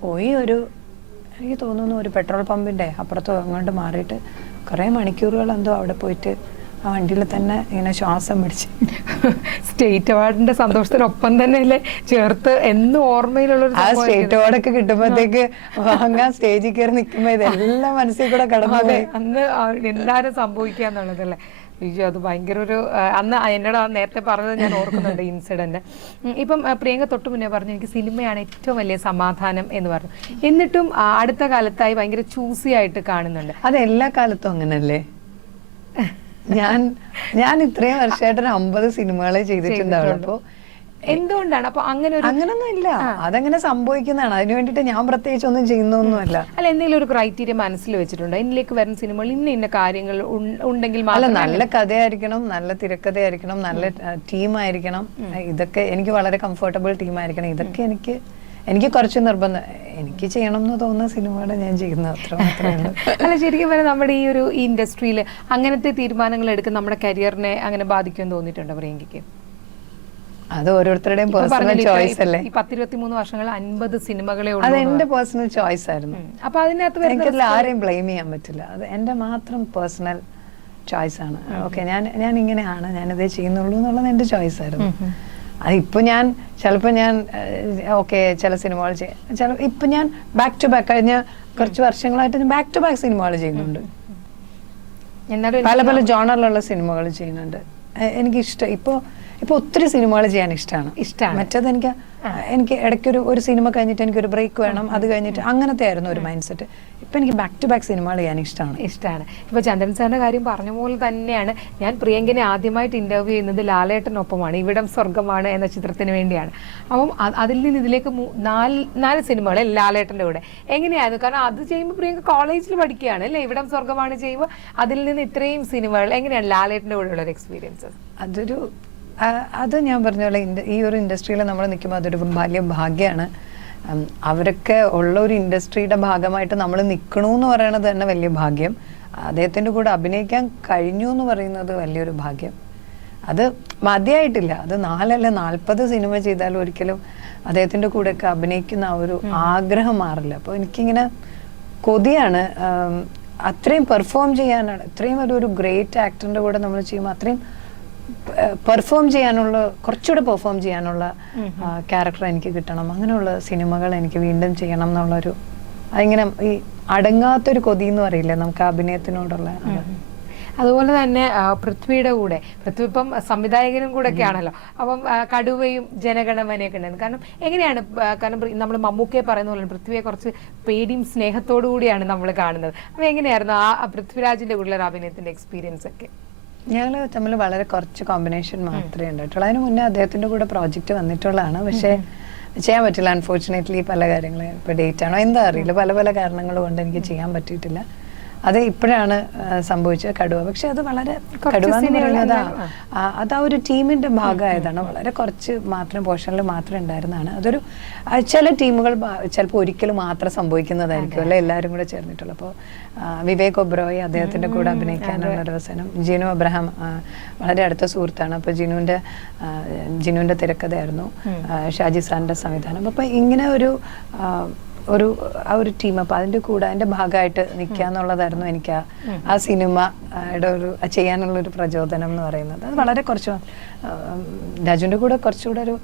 പോയി ഒരു എനിക്ക് തോന്നുന്നു ഒരു പെട്രോൾ പമ്പിന്റെ അപ്പുറത്തോ അങ്ങോട്ട് മാറിയിട്ട് കുറേ മണിക്കൂറുകൾ എന്തോ അവിടെ പോയിട്ട് ആ വണ്ടിയിൽ തന്നെ ഇങ്ങനെ ശ്വാസം പിടിച്ച്. സ്റ്റേറ്റ് അവാർഡിന്റെ സന്തോഷത്തിനൊപ്പം തന്നെ അല്ലേ? ചേർത്ത് എന്നും ഓർമ്മയിലുള്ള ആ സ്റ്റേറ്റ് അവാർഡൊക്കെ കിട്ടുമ്പോഴത്തേക്ക് വാങ്ങാൻ സ്റ്റേജിൽ കയറി നിൽക്കുമ്പോ ഇതെല്ലാം മനസ്സിൽ കൂടെ കടന്നു അന്ന് എന്താരും സംഭവിക്കുക എന്നുള്ളതല്ലേ അയ്യോ അത് ഭയങ്കര ഒരു അന്ന് എന്നോട് നേരത്തെ പറഞ്ഞത് ഞാൻ ഓർക്കുന്നുണ്ട് ഇൻസിഡന്റ്. ഇപ്പം പ്രിയങ്ക തൊട്ട് മുന്നേ പറഞ്ഞു എനിക്ക് സിനിമയാണ് ഏറ്റവും വലിയ സമാധാനം എന്ന് പറഞ്ഞു. എന്നിട്ടും അടുത്ത കാലത്തായി ഭയങ്കര ചൂസി ആയിട്ട് കാണുന്നുണ്ട്. അത് എല്ലാ കാലത്തും അങ്ങനല്ലേ? ഞാൻ ഞാൻ ഇത്രയും വർഷമായിട്ട് ഒരു അമ്പത് സിനിമകളെ ചെയ്തിട്ടുണ്ടാവുള്ളൂ അപ്പൊ എന്തുകൊണ്ടാണ്? അപ്പൊ അങ്ങനെ അങ്ങനൊന്നും ഇല്ല അതങ്ങനെ സംഭവിക്കുന്നതാണ്? അതിനു വേണ്ടിട്ട് ഞാൻ പ്രത്യേകിച്ച് ഒന്നും ചെയ്യുന്നൊന്നുമല്ല അല്ല എന്തെങ്കിലും ഒരു ക്രൈറ്റീരിയ മനസ്സിൽ വെച്ചിട്ടുണ്ടോ? ഇതിലേക്ക് വരുന്ന സിനിമകൾ ഇന്ന ഇന്ന കാര്യങ്ങൾ ഉണ്ടെങ്കിൽ അല്ല നല്ല കഥയായിരിക്കണം നല്ല തിരക്കഥയായിരിക്കണം നല്ല ടീമായിരിക്കണം. ഇതൊക്കെ എനിക്ക് വളരെ കംഫർട്ടബിൾ ടീമായിരിക്കണം. ഇതൊക്കെ എനിക്ക് എനിക്ക് കുറച്ച് നിർബന്ധം. എനിക്ക് ചെയ്യണം എന്ന് തോന്നുന്ന സിനിമകൾ ഞാൻ ചെയ്യുന്നത്. അത്ര മാത്രമേ <laughs> അല്ല ശരിക്കും പറഞ്ഞാൽ നമ്മുടെ ഈ ഒരു ഇൻഡസ്ട്രിയിൽ അങ്ങനത്തെ തീരുമാനങ്ങൾ എടുക്കുന്ന നമ്മുടെ കരിയറിനെ അങ്ങനെ ബാധിക്കുമെന്ന് തോന്നിയിട്ടുണ്ടോ പ്രിയങ്കിക്ക് അത് ഓരോരുത്തരുടെയും പേഴ്സണൽ ചോയ്സ് അല്ലേ? ഈ പത്തിരുപത്തി മൂന്ന് വർഷങ്ങൾ അൻപത് സിനിമകളെ അത് എന്റെ പേഴ്സണൽ ചോയ്സ് ആയിരുന്നു. അപ്പൊ അതിനകത്ത് എനിക്കതിൽ ആരെയും ബ്ലെയിം ചെയ്യാൻ പറ്റില്ല. അത് എന്റെ മാത്രം പേഴ്സണൽ ചോയ്സ് ആണ്. ഓക്കെ ഞാൻ ഞാൻ ഇങ്ങനെയാണ് ഞാനിതേ ചെയ്യുന്നുള്ളൂ എന്നുള്ളത് എന്റെ ചോയ്സ് ആയിരുന്നു. അതിപ്പോ ഞാൻ ചിലപ്പോൾ ഞാൻ ഓക്കെ ചില സിനിമകൾ ചില ഇപ്പം ഞാൻ ബാക്ക് ടു ബാക്ക് കഴിഞ്ഞ കുറച്ച് വർഷങ്ങളായിട്ട് ഞാൻ ബാക്ക് ടു ബാക്ക് സിനിമകൾ ചെയ്യുന്നുണ്ട്. പല പല ജോണറിലുള്ള സിനിമകൾ ചെയ്യുന്നുണ്ട്. എനിക്കിഷ്ടം. എനിക്ക് ഇഷ്ടം ഇപ്പോ ഇപ്പൊ ഒത്തിരി സിനിമകൾ ചെയ്യാൻ ഇഷ്ടമാണ് ഇഷ്ടമാണ് മറ്റേത് എനിക്ക് എനിക്ക് ഇടയ്ക്കൊരു ഒരു സിനിമ കഴിഞ്ഞിട്ട് എനിക്ക് ഒരു ബ്രേക്ക് വേണം അത് കഴിഞ്ഞിട്ട് അങ്ങനത്തെ ആയിരുന്നു ഒരു മൈൻഡ് സെറ്റ് ഇപ്പൊ എനിക്ക് ബാക്ക് ടു ബാക്ക് സിനിമകൾ ചെയ്യാൻ ഇഷ്ടമാണ് ഇഷ്ടമാണ് ഇപ്പൊ ചന്ദ്രൻ സാറിന്റെ കാര്യം പറഞ്ഞ പോലെ തന്നെയാണ്. ഞാൻ പ്രിയങ്കനെ ആദ്യമായിട്ട് ഇന്റർവ്യൂ ചെയ്യുന്നത് ലാലേട്ടനൊപ്പമാണ്. ഇവിടം സ്വർഗമാണ് എന്ന ചിത്രത്തിന് വേണ്ടിയാണ്. അപ്പം അതിൽ നിന്ന് ഇതിലേക്ക് നാല് നാല് സിനിമകൾ ലാലേട്ടന്റെ കൂടെ. എങ്ങനെയായിരുന്നു? കാരണം അത് ചെയ്യുമ്പോൾ പ്രിയങ്ക കോളേജിൽ പഠിക്കുകയാണ് അല്ലേ? ഇവിടം സ്വർഗമാണ് ചെയ്യുമ്പോൾ അതിൽ നിന്ന് ഇത്രയും സിനിമകൾ എങ്ങനെയാണ് ലാലേട്ടന്റെ കൂടെയുള്ള ഒരു എക്സ്പീരിയൻസ് അതൊരു അത് ഞാൻ പറഞ്ഞ പോലെ ഈ ഒരു ഇൻഡസ്ട്രിയിൽ നമ്മൾ നിൽക്കുമ്പോൾ അതൊരു വലിയ ഭാഗ്യമാണ് അവരൊക്കെ ഉള്ള ഒരു ഇൻഡസ്ട്രിയുടെ ഭാഗമായിട്ട് നമ്മൾ നിൽക്കണു എന്ന് പറയണത് തന്നെ വലിയ ഭാഗ്യം. അദ്ദേഹത്തിന്റെ കൂടെ അഭിനയിക്കാൻ കഴിഞ്ഞു എന്ന് പറയുന്നത് വലിയൊരു ഭാഗ്യം. അത് മതിയായിട്ടില്ല. അത് നാലല്ല നാൽപ്പത് സിനിമ ചെയ്താലും ഒരിക്കലും അദ്ദേഹത്തിന്റെ കൂടെയൊക്കെ അഭിനയിക്കുന്ന ആ ഒരു ആഗ്രഹം മാറില്ല. അപ്പോൾ എനിക്കിങ്ങനെ കൊതിയാണ്. അത്രയും പെർഫോം ചെയ്യാനാണ് ഇത്രയും ഒരു ഒരു ഗ്രേറ്റ് ആക്ടറിന്റെ കൂടെ നമ്മൾ ചെയ്യുമ്പോൾ അത്രയും പെർഫോം ചെയ്യാനുള്ള കുറച്ചുകൂടെ പെർഫോം ചെയ്യാനുള്ള ക്യാരക്ടർ എനിക്ക് കിട്ടണം. അങ്ങനെയുള്ള സിനിമകൾ എനിക്ക് വീണ്ടും ചെയ്യണം എന്നുള്ളൊരു അതിങ്ങനെ ഈ അടങ്ങാത്തൊരു കൊതി എന്ന് പറയില്ലേ നമുക്ക് അഭിനയത്തിനോടുള്ള അതുപോലെ തന്നെ പൃഥ്വിയുടെ കൂടെ പൃഥ്വി ഇപ്പം സംവിധായകനും കൂടെ ഒക്കെ ആണല്ലോ. അപ്പം കടുവയും ജനഗണമനയൊക്കെ ഉണ്ടായിരുന്നു കാരണം എങ്ങനെയാണ് കാരണം നമ്മൾ മമ്മൂക്കയെ പറയുന്ന പോലെ പൃഥ്വിയെ കുറച്ച് പേടിയും സ്നേഹത്തോടു കൂടിയാണ് നമ്മൾ കാണുന്നത്. അപ്പം എങ്ങനെയായിരുന്നു ആ പൃഥ്വിരാജിന്റെ കൂടെയുള്ള അഭിനയത്തിന്റെ എക്സ്പീരിയൻസ് ഒക്കെ? ഞങ്ങൾ തമ്മിൽ വളരെ കുറച്ച് കോമ്പിനേഷൻ മാത്രമേ ഉണ്ടായിട്ടുള്ളൂ. അതിന് മുന്നേ അദ്ദേഹത്തിന്റെ കൂടെ പ്രോജക്റ്റ് വന്നിട്ടുള്ളതാണ്. പക്ഷേ ചെയ്യാൻ പറ്റില്ല. അൺഫോർച്ചുനേറ്റ്ലി പല കാര്യങ്ങളും ഇപ്പൊ ഡേറ്റ് ആണോ? എന്താ അറിയില്ല. പല പല കാരണങ്ങൾ കൊണ്ട് എനിക്ക് ചെയ്യാൻ പറ്റിയിട്ടില്ല. അത് ഇപ്പോഴാണ് സംഭവിച്ചത് കടുവ. പക്ഷെ അത് വളരെ കടുവ എന്ന് പറയുന്നത് അത് ആ ഒരു ടീമിന്റെ ഭാഗമായതാണ്. വളരെ കുറച്ച് മാത്രം പോർഷനിൽ മാത്രം ഉണ്ടായിരുന്നതാണ്. അതൊരു ചില ടീമുകൾ ചിലപ്പോൾ ഒരിക്കലും മാത്രം സംഭവിക്കുന്നതായിരിക്കും അല്ലെ? എല്ലാവരും കൂടെ ചേർന്നിട്ടുള്ള. അപ്പോൾ വിവേക് ഒബ്രോയ് അദ്ദേഹത്തിന്റെ കൂടെ അഭിനയിക്കാനുള്ള ഒരു അവസരം ജിനു അബ്രഹാം വളരെ അടുത്ത സുഹൃത്താണ്. അപ്പോൾ ജിനുവിന്റെ ജിനുവിന്റെ തിരക്കഥയായിരുന്നു ഷാജി സാറിന്റെ സംവിധാനം. അപ്പോൾ ഇങ്ങനെ ഒരു ഒരു ആ ഒരു ടീം അപ്പൊ അതിന്റെ കൂടെ അതിന്റെ ഭാഗമായിട്ട് നിൽക്കുക എന്നുള്ളതായിരുന്നു എനിക്ക് ആ- ആ സിനിമയുടെ ഒരു ചെയ്യാനുള്ള ഒരു പ്രചോദനം എന്ന് പറയുന്നത്. അത് വളരെ കുറച്ച് രാജുവിന്റെ കൂടെ കുറച്ചുകൂടെ ഒരു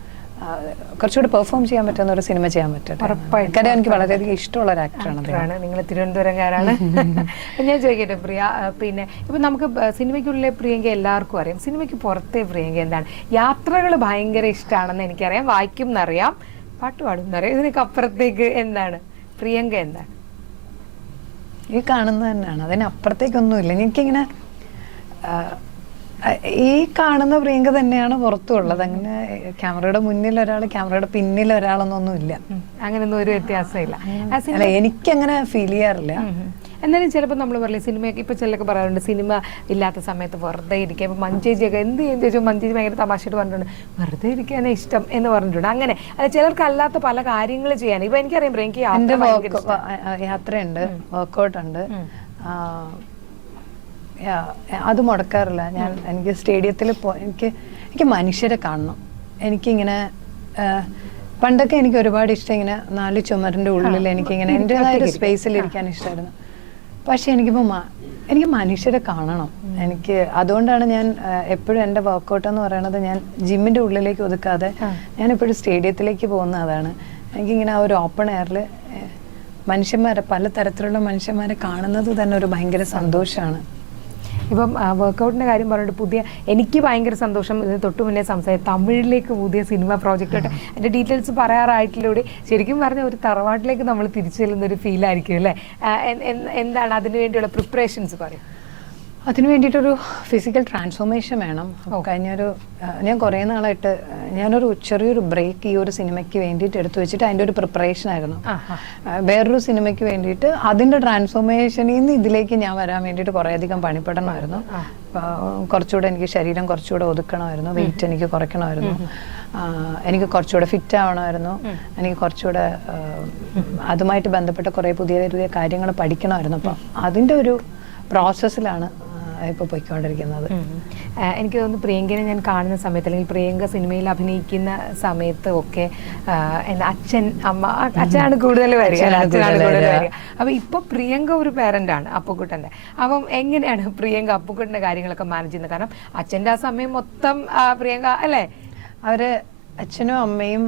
കുറച്ചുകൂടെ പെർഫോം ചെയ്യാൻ പറ്റുന്ന ഒരു സിനിമ ചെയ്യാൻ പറ്റും ഉറപ്പായിട്ടും. എനിക്ക് വളരെയധികം ഇഷ്ടമുള്ള ഒരു ആക്ടറാണ് നിങ്ങൾ തിരുവനന്തപുരംകാരാണ്. <laughs> ഞാൻ ചോദിക്കട്ടെ പ്രിയ പിന്നെ ഇപ്പൊ നമുക്ക് സിനിമയ്ക്കുള്ളിലെ പ്രിയങ്ക എല്ലാവർക്കും അറിയാം. സിനിമയ്ക്ക് പുറത്തെ പ്രിയങ്ക എന്താണ്? യാത്രകൾ ഭയങ്കര ഇഷ്ടമാണെന്ന് എനിക്കറിയാം. വായിക്കും എന്നറിയാം. പാട്ട് പാടും. എന്നറിയാം ഇതിനൊക്കെ അപ്പുറത്തേക്ക് എന്താണ്? പ്രിയങ്ക എന്താണ്? ഈ കാണുന്നത് തന്നെയാണ്. അതിനപ്പുറത്തേക്കൊന്നുമില്ല. എനിക്കിങ്ങനെ ഈ കാണുന്ന പ്രിയങ്ക തന്നെയാണ് പുറത്തുള്ളത്. അങ്ങനെ ക്യാമറയുടെ മുന്നിൽ ഒരാൾ ക്യാമറയുടെ പിന്നിൽ ഒരാളെന്നൊന്നും ഇല്ല അങ്ങനെയൊന്നും ഒരു വ്യത്യാസമില്ല. അല്ല എനിക്കങ്ങനെ ഫീൽ ചെയ്യാറില്ല. എന്നാലും ചിലപ്പോൾ നമ്മൾ പറയില്ലേ സിനിമയൊക്കെ ഇപ്പോൾ ചിലൊക്കെ പറയാറുണ്ട് സിനിമ ഇല്ലാത്ത സമയത്ത് വെറുതെ ഇരിക്കുക. ഇപ്പോൾ മഞ്ചേജിയൊക്കെ എന്ത് ചെയ്യുന്ന ചോദിച്ചാൽ മഞ്ചേജി ഭയങ്കര തമാശയായിട്ട് പറഞ്ഞിട്ടുണ്ട്. വെറുതെ ഇരിക്കാനേ ഇഷ്ടം എന്ന് പറഞ്ഞിട്ടുണ്ട്. അങ്ങനെ. അല്ല ചിലർക്ക് അല്ലാത്ത പല കാര്യങ്ങൾ ചെയ്യാൻ ഇപ്പം എനിക്കറിയാം എനിക്ക് യാത്രയുണ്ട് വർക്കൗട്ട് ഉണ്ട്. അത് മുടക്കാറില്ല. ഞാൻ എനിക്ക് സ്റ്റേഡിയത്തിൽ പോ എനിക്ക് എനിക്ക് മനുഷ്യരെ കാണണം. എനിക്കിങ്ങനെ പണ്ടൊക്കെ എനിക്ക് ഒരുപാട് ഇഷ്ടം ഇങ്ങനെ നാല് ചുമരിന്റെ ഉള്ളിൽ എനിക്കിങ്ങനെ എന്റെതായ ഒരു സ്പേസിൽ ഇരിക്കാൻ ഇഷ്ടമായിരുന്നു പക്ഷെ എനിക്കിപ്പോൾ എനിക്ക് മനുഷ്യരെ കാണണം. എനിക്ക് അതുകൊണ്ടാണ് ഞാൻ എപ്പോഴും എന്റെ വർക്കൗട്ട് എന്ന് പറയുന്നത് ഞാൻ ജിമ്മിന്റെ ഉള്ളിലേക്ക് ഒതുക്കാതെ ഞാൻ എപ്പോഴും സ്റ്റേഡിയത്തിലേക്ക് പോകുന്ന അതാണ്. എനിക്കിങ്ങനെ ആ ഒരു ഓപ്പൺ എയറിൽ മനുഷ്യന്മാരെ പല തരത്തിലുള്ള മനുഷ്യന്മാരെ കാണുന്നത് തന്നെ ഒരു ഭയങ്കര സന്തോഷമാണ് ഇപ്പം വർക്കൗട്ടിന്റെ കാര്യം പറഞ്ഞിട്ട് പുതിയ എനിക്ക് ഭയങ്കര സന്തോഷം. ഇതിന് തൊട്ട് മുന്നേ സംസാരിച്ചു തമിഴിലേക്ക് പുതിയ സിനിമ പ്രോജക്റ്റ് അതിന്റെ ഡീറ്റെയിൽസ് പറയാറായിട്ടിലൂടെ ശരിക്കും പറഞ്ഞ ഒരു തറവാട്ടിലേക്ക് നമ്മൾ തിരിച്ചു ചെല്ലുന്ന ഒരു ഫീൽ ആയിരിക്കും അല്ലേ? എന്താണ് അതിനു വേണ്ടിയുള്ള പ്രിപ്പറേഷൻസ് പറയും. അതിന് വേണ്ടിയിട്ടൊരു ഫിസിക്കൽ ട്രാൻസ്ഫോർമേഷൻ വേണം. കഴിഞ്ഞൊരു ഞാൻ കുറേ നാളായിട്ട് ഞാനൊരു ചെറിയൊരു ബ്രേക്ക് ഈ ഒരു സിനിമയ്ക്ക് വേണ്ടിയിട്ട് എടുത്തു വെച്ചിട്ട് അതിന്റെ ഒരു പ്രിപ്പറേഷൻ ആയിരുന്നു. വേറൊരു സിനിമയ്ക്ക് വേണ്ടിയിട്ട് അതിന്റെ ട്രാൻസ്ഫോർമേഷനിൽ നിന്ന് ഇതിലേക്ക് ഞാൻ വരാൻ വേണ്ടിയിട്ട് കുറേയധികം പണിപ്പെടണമായിരുന്നു. കുറച്ചുകൂടെ എനിക്ക് ശരീരം കുറച്ചുകൂടെ ഒതുക്കണമായിരുന്നു. വെയിറ്റ് എനിക്ക് കുറയ്ക്കണമായിരുന്നു. എനിക്ക് കുറച്ചുകൂടെ ഫിറ്റ് ആവണമായിരുന്നു. എനിക്ക് കുറച്ചുകൂടെ അതുമായിട്ട് ബന്ധപ്പെട്ട കുറേ പുതിയ പുതിയ കാര്യങ്ങൾ പഠിക്കണമായിരുന്നു. അപ്പം അതിന്റെ ഒരു പ്രോസസ്സിലാണ് ഇപ്പോൾ പോയിക്കൊണ്ടിരിക്കുന്നത്. എനിക്ക് തോന്നുന്നു പ്രിയങ്കനെ ഞാൻ കാണുന്ന സമയത്ത് അല്ലെങ്കിൽ പ്രിയങ്ക സിനിമയിൽ അഭിനയിക്കുന്ന സമയത്ത് ഒക്കെ എന്താ അച്ഛൻ അമ്മ അച്ഛനാണ് കൂടുതൽ വരിക? അച്ഛനാണ് കൂടുതൽ വരിക. ഇപ്പൊ പ്രിയങ്ക ഒരു പേരന്റ് ആണ് അപ്പുക്കുട്ടന്റെ. അപ്പം എങ്ങനെയാണ് പ്രിയങ്ക അപ്പുക്കുട്ടന്റെ കാര്യങ്ങളൊക്കെ മാനേജ് ചെയ്യുന്നത്? കാരണം അച്ഛന്റെ ആ സമയം മൊത്തം പ്രിയങ്ക അല്ലേ? അവർ അച്ഛനും അമ്മയും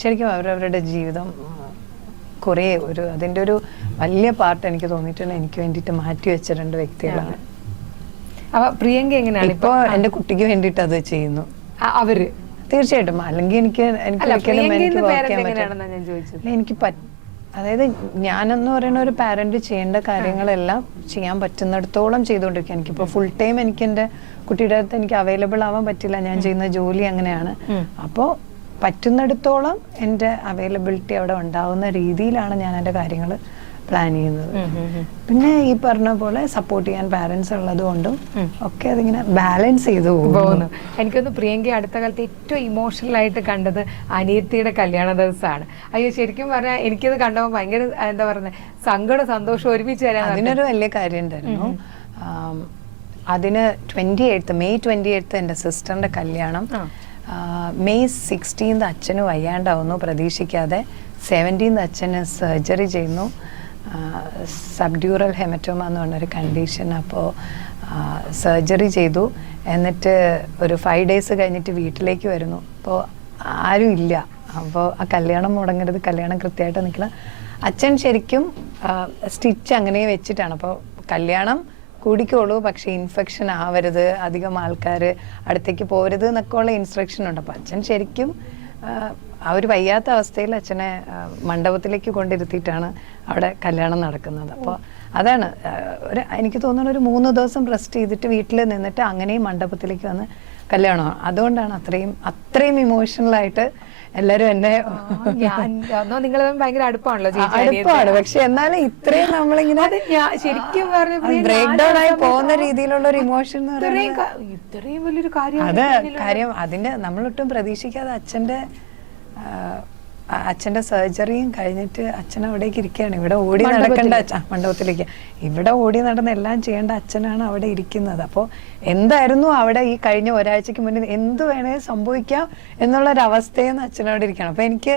ശരിക്കും അവരവരുടെ ജീവിതം കുറേ ഒരു അതിന്റെ ഒരു വലിയ പാർട്ട് എനിക്ക് തോന്നിയിട്ടുണ്ട്. എനിക്ക് വേണ്ടിയിട്ട് മാറ്റി വെച്ച രണ്ട് വ്യക്തികളാണ്. അപ്പൊ പ്രിയങ്ക എങ്ങനെയാണ്? ഇപ്പൊ എന്റെ കുട്ടിക്ക് വേണ്ടിയിട്ട് അത് ചെയ്യുന്നു. അവർ? തീർച്ചയായിട്ടും. അല്ലെങ്കിൽ എനിക്ക് എനിക്ക് എനിക്ക് അതായത് ഞാനെന്ന് പറയുന്ന ഒരു പാരന്റ് ചെയ്യേണ്ട കാര്യങ്ങളെല്ലാം ചെയ്യാൻ പറ്റുന്നിടത്തോളം ചെയ്തുകൊണ്ടിരിക്കുക എനിക്കിപ്പോൾ ഫുൾ ടൈം എനിക്ക് എന്റെ കുട്ടിയുടെ അടുത്ത് എനിക്ക് അവൈലബിൾ ആവാൻ പറ്റില്ല. ഞാൻ ചെയ്യുന്ന ജോലി അങ്ങനെയാണ്. അപ്പോൾ പറ്റുന്നിടത്തോളം എന്റെ അവൈലബിലിറ്റി അവിടെ ഉണ്ടാവുന്ന രീതിയിലാണ് ഞാൻ എന്റെ കാര്യങ്ങൾ പ്ലാൻ ചെയ്യുന്നത്. പിന്നെ ഈ പറഞ്ഞ പോലെ സപ്പോർട്ട് ചെയ്യാൻ പാരന്റ്സ് ഉള്ളത് കൊണ്ടും ഒക്കെ അതിങ്ങനെ ബാലൻസ് ചെയ്തു പോകുന്നു. എനിക്കൊന്ന് പ്രിയങ്ക അടുത്ത കാലത്ത് ഏറ്റവും ഇമോഷണൽ ആയിട്ട് കണ്ടത് അനിയത്തിയുടെ കല്യാണ ദിവസമാണ്. അയ്യോ ശരിക്കും പറഞ്ഞാൽ എനിക്കത് കണ്ടപ്പോൾ ഭയങ്കര എന്താ പറയുന്നത് സങ്കടം സന്തോഷം ഒരുമിച്ച് തരാൻ അതിനൊരു വലിയ കാര്യം ഉണ്ടായിരുന്നു. അതിന് twenty eighth May twenty eighth എന്റെ സിസ്റ്ററിന്റെ കല്യാണം. മെയ് സിക്സ്റ്റീൻത് അച്ഛന് വയ്യാണ്ടാവുന്നു പ്രതീക്ഷിക്കാതെ. സെവന്റീൻത് അച്ഛന് സർജറി ചെയ്യുന്നു. സബ്ഡ്യൂറൽ ഹെമറ്റോമ എന്ന് പറഞ്ഞൊരു കണ്ടീഷൻ അപ്പോൾ സർജറി ചെയ്തു. എന്നിട്ട് ഒരു ഫൈവ് ഡേയ്സ് കഴിഞ്ഞിട്ട് വീട്ടിലേക്ക് വരുന്നു. അപ്പോൾ ആരും ഇല്ല. അപ്പോൾ ആ കല്യാണം മുടങ്ങരുത് കല്യാണം കൃത്യമായിട്ട് നിൽക്കണം. അച്ഛൻ ശരിക്കും സ്റ്റിച്ച് അങ്ങനെ വെച്ചിട്ടാണ്. അപ്പോൾ കല്യാണം കൂടിക്കോളൂ പക്ഷേ ഇൻഫെക്ഷൻ ആവരുത് അധികം ആൾക്കാർ അടുത്തേക്ക് പോരുത് എന്നൊക്കെ ഉള്ള ഇൻസ്ട്രക്ഷൻ ഉണ്ട്. അപ്പോൾ അച്ഛൻ ശരിക്കും ആ, ഒരു വയ്യാത്ത അവസ്ഥയിൽ അച്ഛനെ മണ്ഡപത്തിലേക്ക് കൊണ്ടിരുത്തിയിട്ടാണ് അവിടെ കല്യാണം നടക്കുന്നത്. അപ്പോൾ അതാണ് ഒരു എനിക്ക് തോന്നുന്നു ഒരു മൂന്ന് ദിവസം റെസ്റ്റ് ചെയ്തിട്ട് വീട്ടിൽ നിന്നിട്ട് അങ്ങനെയും മണ്ഡപത്തിലേക്ക് വന്ന് കല്യാണമാണ് അതുകൊണ്ടാണ് അത്രയും അത്രയും ഇമോഷണൽ ആയിട്ട് എല്ലാരും എന്നെ നിങ്ങൾ ഭയങ്കര അടുപ്പാണല്ലോ അടുപ്പാണ്. പക്ഷെ എന്നാലും ഇത്രയും നമ്മളിങ്ങനെ ശരിക്കും പറഞ്ഞ ബ്രേക്ക് ഡൗൺ ആയി പോകുന്ന രീതിയിലുള്ള ഒരു ഇമോഷൻ ഇത്രയും വലിയൊരു കാര്യം അതെ കാര്യം അതിന്റെ നമ്മളൊട്ടും പ്രതീക്ഷിക്കാതെ അച്ഛന്റെ അച്ഛന്റെ സർജറിയും കഴിഞ്ഞിട്ട് അച്ഛൻ അവിടേക്ക് ഇരിക്കുകയാണ്. ഇവിടെ ഓടി നടക്കേണ്ട മണ്ഡപത്തിലേക്ക്. ഇവിടെ ഓടി നടന്ന് എല്ലാം ചെയ്യേണ്ട അച്ഛനാണ് അവിടെ ഇരിക്കുന്നത്. അപ്പോൾ എന്തായിരുന്നു അവിടെ ഈ കഴിഞ്ഞ ഒരാഴ്ചക്ക് മുന്നിൽ എന്ത് വേണേ സംഭവിക്കാം എന്നുള്ള ഒരു അവസ്ഥയെന്ന് അച്ഛനോട് ഇരിക്കണം അപ്പൊ എനിക്ക്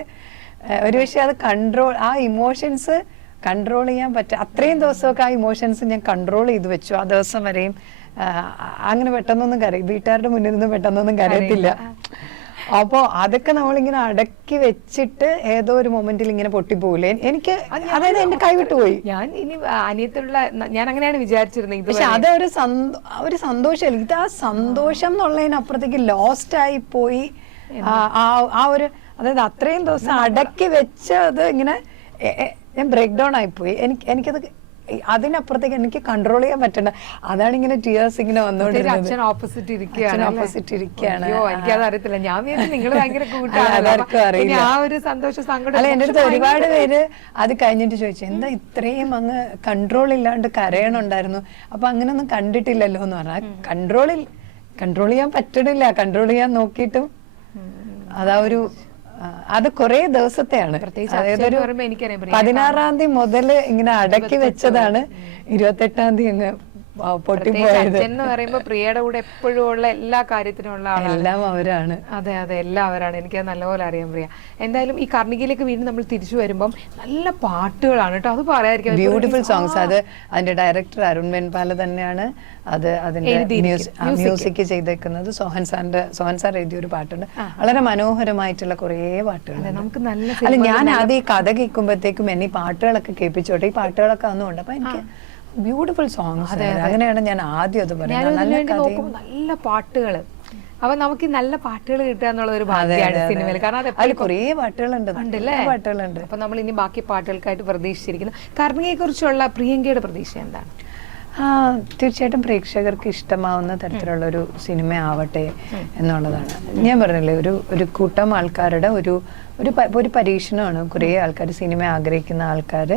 ഒരു പക്ഷേ അത് കൺട്രോൾ ആ ഇമോഷൻസ് കൺട്രോൾ ചെയ്യാൻ പറ്റും അത്രയും ദിവസമൊക്കെ ആ ഇമോഷൻസ് ഞാൻ കൺട്രോൾ ചെയ്ത് വെച്ചു. ആ ദിവസം വരെയും അങ്ങനെ പെട്ടെന്നൊന്നും കരയും വീട്ടുകാരുടെ മുന്നിൽ നിന്നും പെട്ടെന്നൊന്നും കരയത്തില്ല. അപ്പോ അതൊക്കെ നമ്മളിങ്ങനെ അടക്കി വെച്ചിട്ട് ഏതോ ഒരു മൊമെന്റിൽ ഇങ്ങനെ പൊട്ടിപ്പോകില്ലേ എനിക്ക് അതായത് എന്റെ കൈവിട്ട് പോയി ഞാൻ ഇനി അനിയത്തിലുള്ള ഞാൻ അങ്ങനെയാണ് വിചാരിച്ചിരുന്നത് പക്ഷെ അത് ഒരു സന്തോഷം ഇത് ആ സന്തോഷം എന്നുള്ളതിനപ്പുറത്തേക്ക് ലോസ്റ്റ് ആയി പോയി. ആ ഒരു അതായത് അത്രയും ദിവസം അടക്കി വെച്ച് അത് ഇങ്ങനെ ഞാൻ ബ്രേക്ക് ഡൗൺ ആയിപ്പോയി എനിക്ക് എനിക്കത് അതിനപ്പുറത്തേക്ക് എനിക്ക് കൺട്രോൾ ചെയ്യാൻ പറ്റണ്ട. അതാണ് ഇങ്ങനെ ടിയേഴ്സ് ഇങ്ങനെ വന്നുകൊണ്ടിരുന്നത്. അച്ഛൻ ഓപ്പോസിറ്റ് ഇരിക്കുകയാണ് ഓപ്പോസിറ്റ് ഇരിക്കുകയാണ്. അയ്യോ എനിക്കത് അറിയത്തില്ല. ഞാൻ നിങ്ങൾ ഭയങ്കര അറിയില്ല. ആ ഒരു സന്തോഷ സങ്കടം അല്ല എന്റെ അടുത്ത് ഒരുപാട് പേര് അത് കഴിഞ്ഞിട്ട് ചോദിച്ചു എന്താ ഇത്രയും അങ്ങ് കൺട്രോൾ ഇല്ലാണ്ട് കരയണുണ്ടായിരുന്നു? അപ്പൊ അങ്ങനൊന്നും കണ്ടിട്ടില്ലല്ലോ എന്ന് പറഞ്ഞാൽ കൺട്രോളിൽ കൺട്രോൾ ചെയ്യാൻ പറ്റണില്ല. കൺട്രോൾ ചെയ്യാൻ നോക്കിയിട്ടും അതാ ഒരു അത് കുറെ ദിവസത്തെയാണ്. അതായത്. പതിനാറാം തീയതി മുതൽ ഇങ്ങനെ അടക്കി വെച്ചതാണ്. ഇരുപത്തെട്ടാം തീയതി അങ്ങ് അച്ഛൻ എന്ന് പറയുമ്പോ പ്രിയയുടെ കൂടെ എപ്പോഴും ഉള്ള എല്ലാ കാര്യത്തിനും ഉള്ള ആളാണ്. എല്ലാം അവരാണ്. അതെ അതെ എല്ലാം അവരാണ്. എനിക്ക് നല്ലപോലെ അറിയാൻ പ്രിയ. എന്തായാലും ഈ കർണികയിലേക്ക് വീണ്ടും നമ്മൾ തിരിച്ചു വരുമ്പം നല്ല പാട്ടുകളാണ് കേട്ടോ. അത് പറയാതിരിക്കും ബ്യൂട്ടിഫുൾ സോങ്സ് അത് അതിന്റെ ഡയറക്ടർ അരുൺ വെൻപാല തന്നെയാണ് അത് അതിന്റെ മ്യൂസിക്. ചെയ്തേക്കുന്നത്. സോഹൻ സാറിന്റെ സോഹൻ സാർ എഴുതിയ ഒരു പാട്ടുണ്ട്. വളരെ മനോഹരമായിട്ടുള്ള കുറേ പാട്ടുകൾ നമുക്ക് നല്ല അല്ല ഞാൻ ആദ്യം ഈ കഥ കേൾക്കുമ്പോഴത്തേക്കും എന്നെ ഈ പാട്ടുകളൊക്കെ കേൾപ്പിച്ചോട്ടെ. ഈ പാട്ടുകളൊക്കെ അന്നുണ്ട്. അപ്പൊ എനിക്ക് ബ്യൂട്ടിഫുൾ സോങ്സ് അങ്ങനെയാണ് ഞാൻ ആദ്യം അത് പറയുന്നത്. നല്ല പാട്ടുകൾ അപ്പൊ നമുക്ക് നല്ല പാട്ടുകൾ കിട്ടുക എന്നുള്ള ഒരു ഭാഗ്യമാണ് സിനിമയിൽ. കാരണം അത് അതിൽ കുറേ പാട്ടുകളുണ്ട് ഉണ്ടല്ലേ? പാട്ടുകളുണ്ട്. അപ്പൊ നമ്മൾ ഇനി ബാക്കി പാട്ടുകൾക്കായിട്ട് പ്രതീക്ഷിച്ചിരിക്കുന്നു. കർണികയെ കുറിച്ചുള്ള പ്രിയങ്കയുടെ പ്രതീക്ഷ എന്താണ്? ആ തീർച്ചയായിട്ടും പ്രേക്ഷകർക്ക് ഇഷ്ടമാവുന്ന തരത്തിലുള്ള ഒരു സിനിമ ആവട്ടെ എന്നുള്ളതാണ്. ഞാൻ പറഞ്ഞില്ലേ ഒരു ഒരു കൂട്ടം ആൾക്കാരുടെ ഒരു ഒരു ഒരു പരീക്ഷണമാണ്. കുറേ ആൾക്കാർ സിനിമ ആഗ്രഹിക്കുന്ന ആൾക്കാർ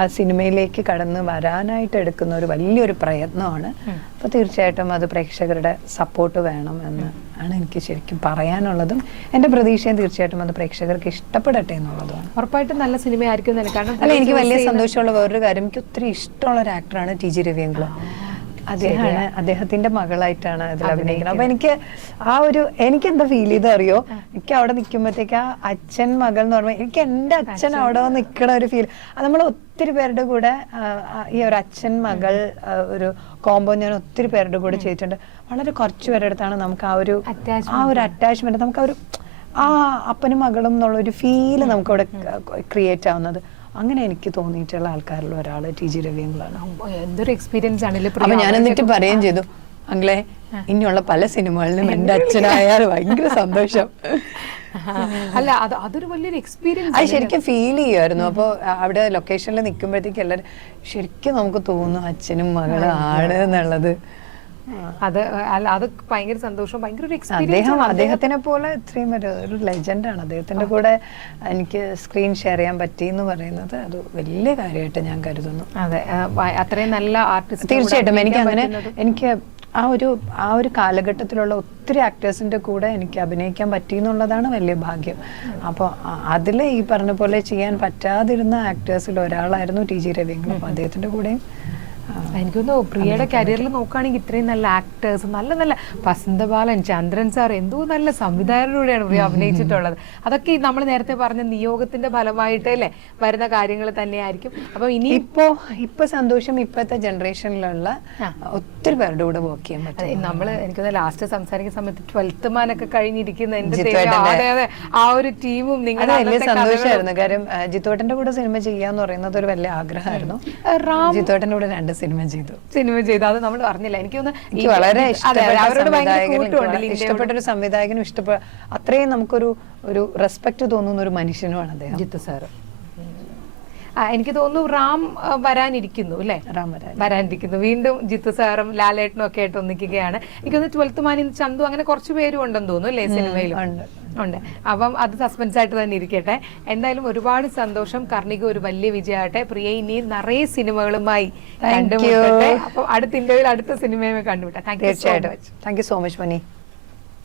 ആ സിനിമയിലേക്ക് കടന്ന് വരാനായിട്ട് എടുക്കുന്ന ഒരു വലിയൊരു പ്രയത്നമാണ്. അപ്പോൾ തീർച്ചയായിട്ടും അത് പ്രേക്ഷകരുടെ സപ്പോർട്ട് വേണം എന്ന് ആണ് എനിക്ക് ശരിക്കും പറയാനുള്ളതും. എന്റെ പ്രതീക്ഷയും തീർച്ചയായിട്ടും അത് പ്രേക്ഷകർക്ക് ഇഷ്ടപ്പെടട്ടെ എന്നുള്ളതാണ് ഉറപ്പായിട്ടും നല്ല സിനിമയായിരിക്കും കാരണം അല്ല എനിക്ക് വലിയ സന്തോഷമുള്ള വേറൊരു കാര്യം. എനിക്ക് ഒത്തിരി ഇഷ്ടമുള്ള ഒരു ആക്ടറാണ് ടി ജി രവിയങ്കുളം അദ്ദേഹമാണ് അദ്ദേഹത്തിന്റെ മകളായിട്ടാണ് അതിൽ അഭിനയിക്കുന്നത്. അപ്പൊ എനിക്ക് ആ ഒരു എനിക്ക് എന്താ ഫീൽ ചെയ്ത് അറിയോ എനിക്ക് അവിടെ നിൽക്കുമ്പോഴത്തേക്ക് ആ അച്ഛൻ മകൾ എന്ന് പറയുമ്പോൾ എനിക്ക് എന്റെ അച്ഛൻ അവിടെ നിൽക്കണ ഒരു ഫീൽ അത് നമ്മൾ ഒത്തിരി പേരുടെ കൂടെ ഈ ഒരു അച്ഛൻ മകൾ ഒരു കോമ്പോ ഞാൻ ഒത്തിരി പേരുടെ കൂടെ ചെയ്തിട്ടുണ്ട്. വളരെ കുറച്ചു പേരുടെ അടുത്താണ് നമുക്ക് ആ ഒരു ആ ഒരു അറ്റാച്ച്മെന്റ് നമുക്ക് ആ ഒരു ആ അപ്പനും മകളും എന്നുള്ള ഒരു ഫീൽ നമുക്ക് അവിടെ ക്രിയേറ്റ് ആവുന്നത്. അങ്ങനെ എനിക്ക് തോന്നിയിട്ടുള്ള ആൾക്കാരിൽ ഒരാൾ ടി ജി രവീന്ദ്രനാണ് എന്തൊരു എക്സ്പീരിയൻസ് ആണല്ലേ അപ്പൊ ഞാൻ എന്നിട്ട് പറയുകയും ചെയ്തു. അങ്ങളെ ഇനിയുള്ള പല സിനിമകളിലും എന്റെ അച്ഛനായാൽ ഭയങ്കര സന്തോഷം. <laughs> അല്ല അത് അതൊരു വലിയൊരു എക്സ്പീരിയൻസ് അത് ശരിക്കും ഫീൽ ചെയ്യുമായിരുന്നു. അപ്പോൾ അവിടെ ലൊക്കേഷനിൽ നിൽക്കുമ്പോഴത്തേക്ക് എല്ലാവരും ശരിക്കും നമുക്ക് തോന്നും അച്ഛനും മകളും ആണ് എന്നുള്ളത്. അത് അല്ല അത് ഭയങ്കര സന്തോഷം ഭയങ്കര ഒരു അദ്ദേഹം അദ്ദേഹത്തിനെ പോലെ ഇത്രയും ഒരു ഒരു ലെജൻഡാണ് അദ്ദേഹത്തിന്റെ കൂടെ എനിക്ക് സ്ക്രീൻ ഷെയർ ചെയ്യാൻ പറ്റി എന്ന് പറയുന്നത് അത് വലിയ കാര്യമായിട്ട് ഞാൻ കരുതുന്നു. അതെ അത്രയും നല്ല ആർട്ടിസ്റ്റ് തീർച്ചയായിട്ടും. എനിക്ക് അങ്ങനെ എനിക്ക് ആ ഒരു ആ ഒരു കാലഘട്ടത്തിലുള്ള ഒത്തിരി ആക്ടേഴ്സിന്റെ കൂടെ എനിക്ക് അഭിനയിക്കാൻ പറ്റി എന്നുള്ളതാണ് വലിയ ഭാഗ്യം. അപ്പോൾ അതിൽ ഈ പറഞ്ഞ പോലെ ചെയ്യാൻ പറ്റാതിരുന്ന ആക്ടേഴ്സിൽ ഒരാളായിരുന്നു ടി ജി രവീന്ദ്രൻ അപ്പോൾ അദ്ദേഹത്തിന്റെ കൂടെയും ആ, എനിക്ക് തോന്നുന്നു പ്രിയയുടെ കരിയറിൽ നോക്കുകയാണെങ്കിൽ ഇത്രയും നല്ല ആക്ടേഴ്സ് നല്ല നല്ല വസന്തബാലൻ ചന്ദ്രൻ സാർ എന്തോ നല്ല സംവിധായകരുടെ പ്രിയ അഭിനയിച്ചിട്ടുള്ളത്. അതൊക്കെ നമ്മൾ നേരത്തെ പറഞ്ഞ നിയോഗത്തിന്റെ ഫലമായിട്ട് അല്ലേ വരുന്ന കാര്യങ്ങൾ തന്നെയായിരിക്കും. അപ്പൊ ഇനി ഇപ്പോ ഇപ്പൊ സന്തോഷം ഇപ്പോഴത്തെ ജനറേഷനിലുള്ള ഒത്തിരി പേരുടെ കൂടെ വർക്ക് ചെയ്യാൻ പറ്റും. നമ്മൾ എനിക്ക് ലാസ്റ്റ് സംസാരിക്കുന്ന സമയത്ത് ട്വൽത്ത് മാനൊക്കെ കഴിഞ്ഞിരിക്കുന്ന എന്റെ ആ ഒരു ടീമും നിങ്ങൾ നിങ്ങളുടെ വലിയ സന്തോഷമായിരുന്നു. കാര്യം ജിത്തോട്ടന്റെ കൂടെ സിനിമ ചെയ്യാന്ന് പറയുന്നത് ഒരു വലിയ ആഗ്രഹമായിരുന്നു. ജിത്തോട്ടന്റെ കൂടെ രണ്ട് സിനിമ ചെയ്തു. സിനിമ ചെയ്തു. അത് നമ്മൾ പറഞ്ഞില്ല എനിക്ക് വളരെ അവരോട് ഭയങ്കര സംവിധായകനും. ഇഷ്ടപ്പെട്ട ഒരു സംവിധായകനും ഇഷ്ടപ്പെട്ട അത്രയും നമുക്കൊരു ഒരു റെസ്പെക്ട് തോന്നുന്ന ഒരു മനുഷ്യനുമാണ് അദ്ദേഹം. ജിത്തു സാറ്. എനിക്ക് തോന്നുന്നു റാം വരാനിരിക്കുന്നു അല്ലേ? വരാൻ വരാനിരിക്കുന്നു. വീണ്ടും ജിത്തു സാറും ലാലേട്ടനും ഒക്കെ ആയിട്ട് ഒന്നിക്കുകയാണ്. എനിക്ക് തോന്നുന്നു ട്വൽത്ത് മാനിൽ ചന്തു അങ്ങനെ കുറച്ച് പേരും ഉണ്ടെന്ന് തോന്നുന്നു അല്ലേ സിനിമയിലും? ഉണ്ട്. അപ്പം അത് സസ്പെൻസ് ആയിട്ട് തന്നെ ഇരിക്കട്ടെ. എന്തായാലും ഒരുപാട് സന്തോഷം. കർണിക ഒരു വലിയ വിജയമാകട്ടെ. പ്രിയ ഇനി നിറയെ സിനിമകളുമായി കണ്ടുമുട്ടട്ടെ. അപ്പം അടുത്ത ഇന്ത്യയിൽ അടുത്ത സിനിമയുമായി കണ്ടുമുട്ടാം. Thank you so much thank you so much Mani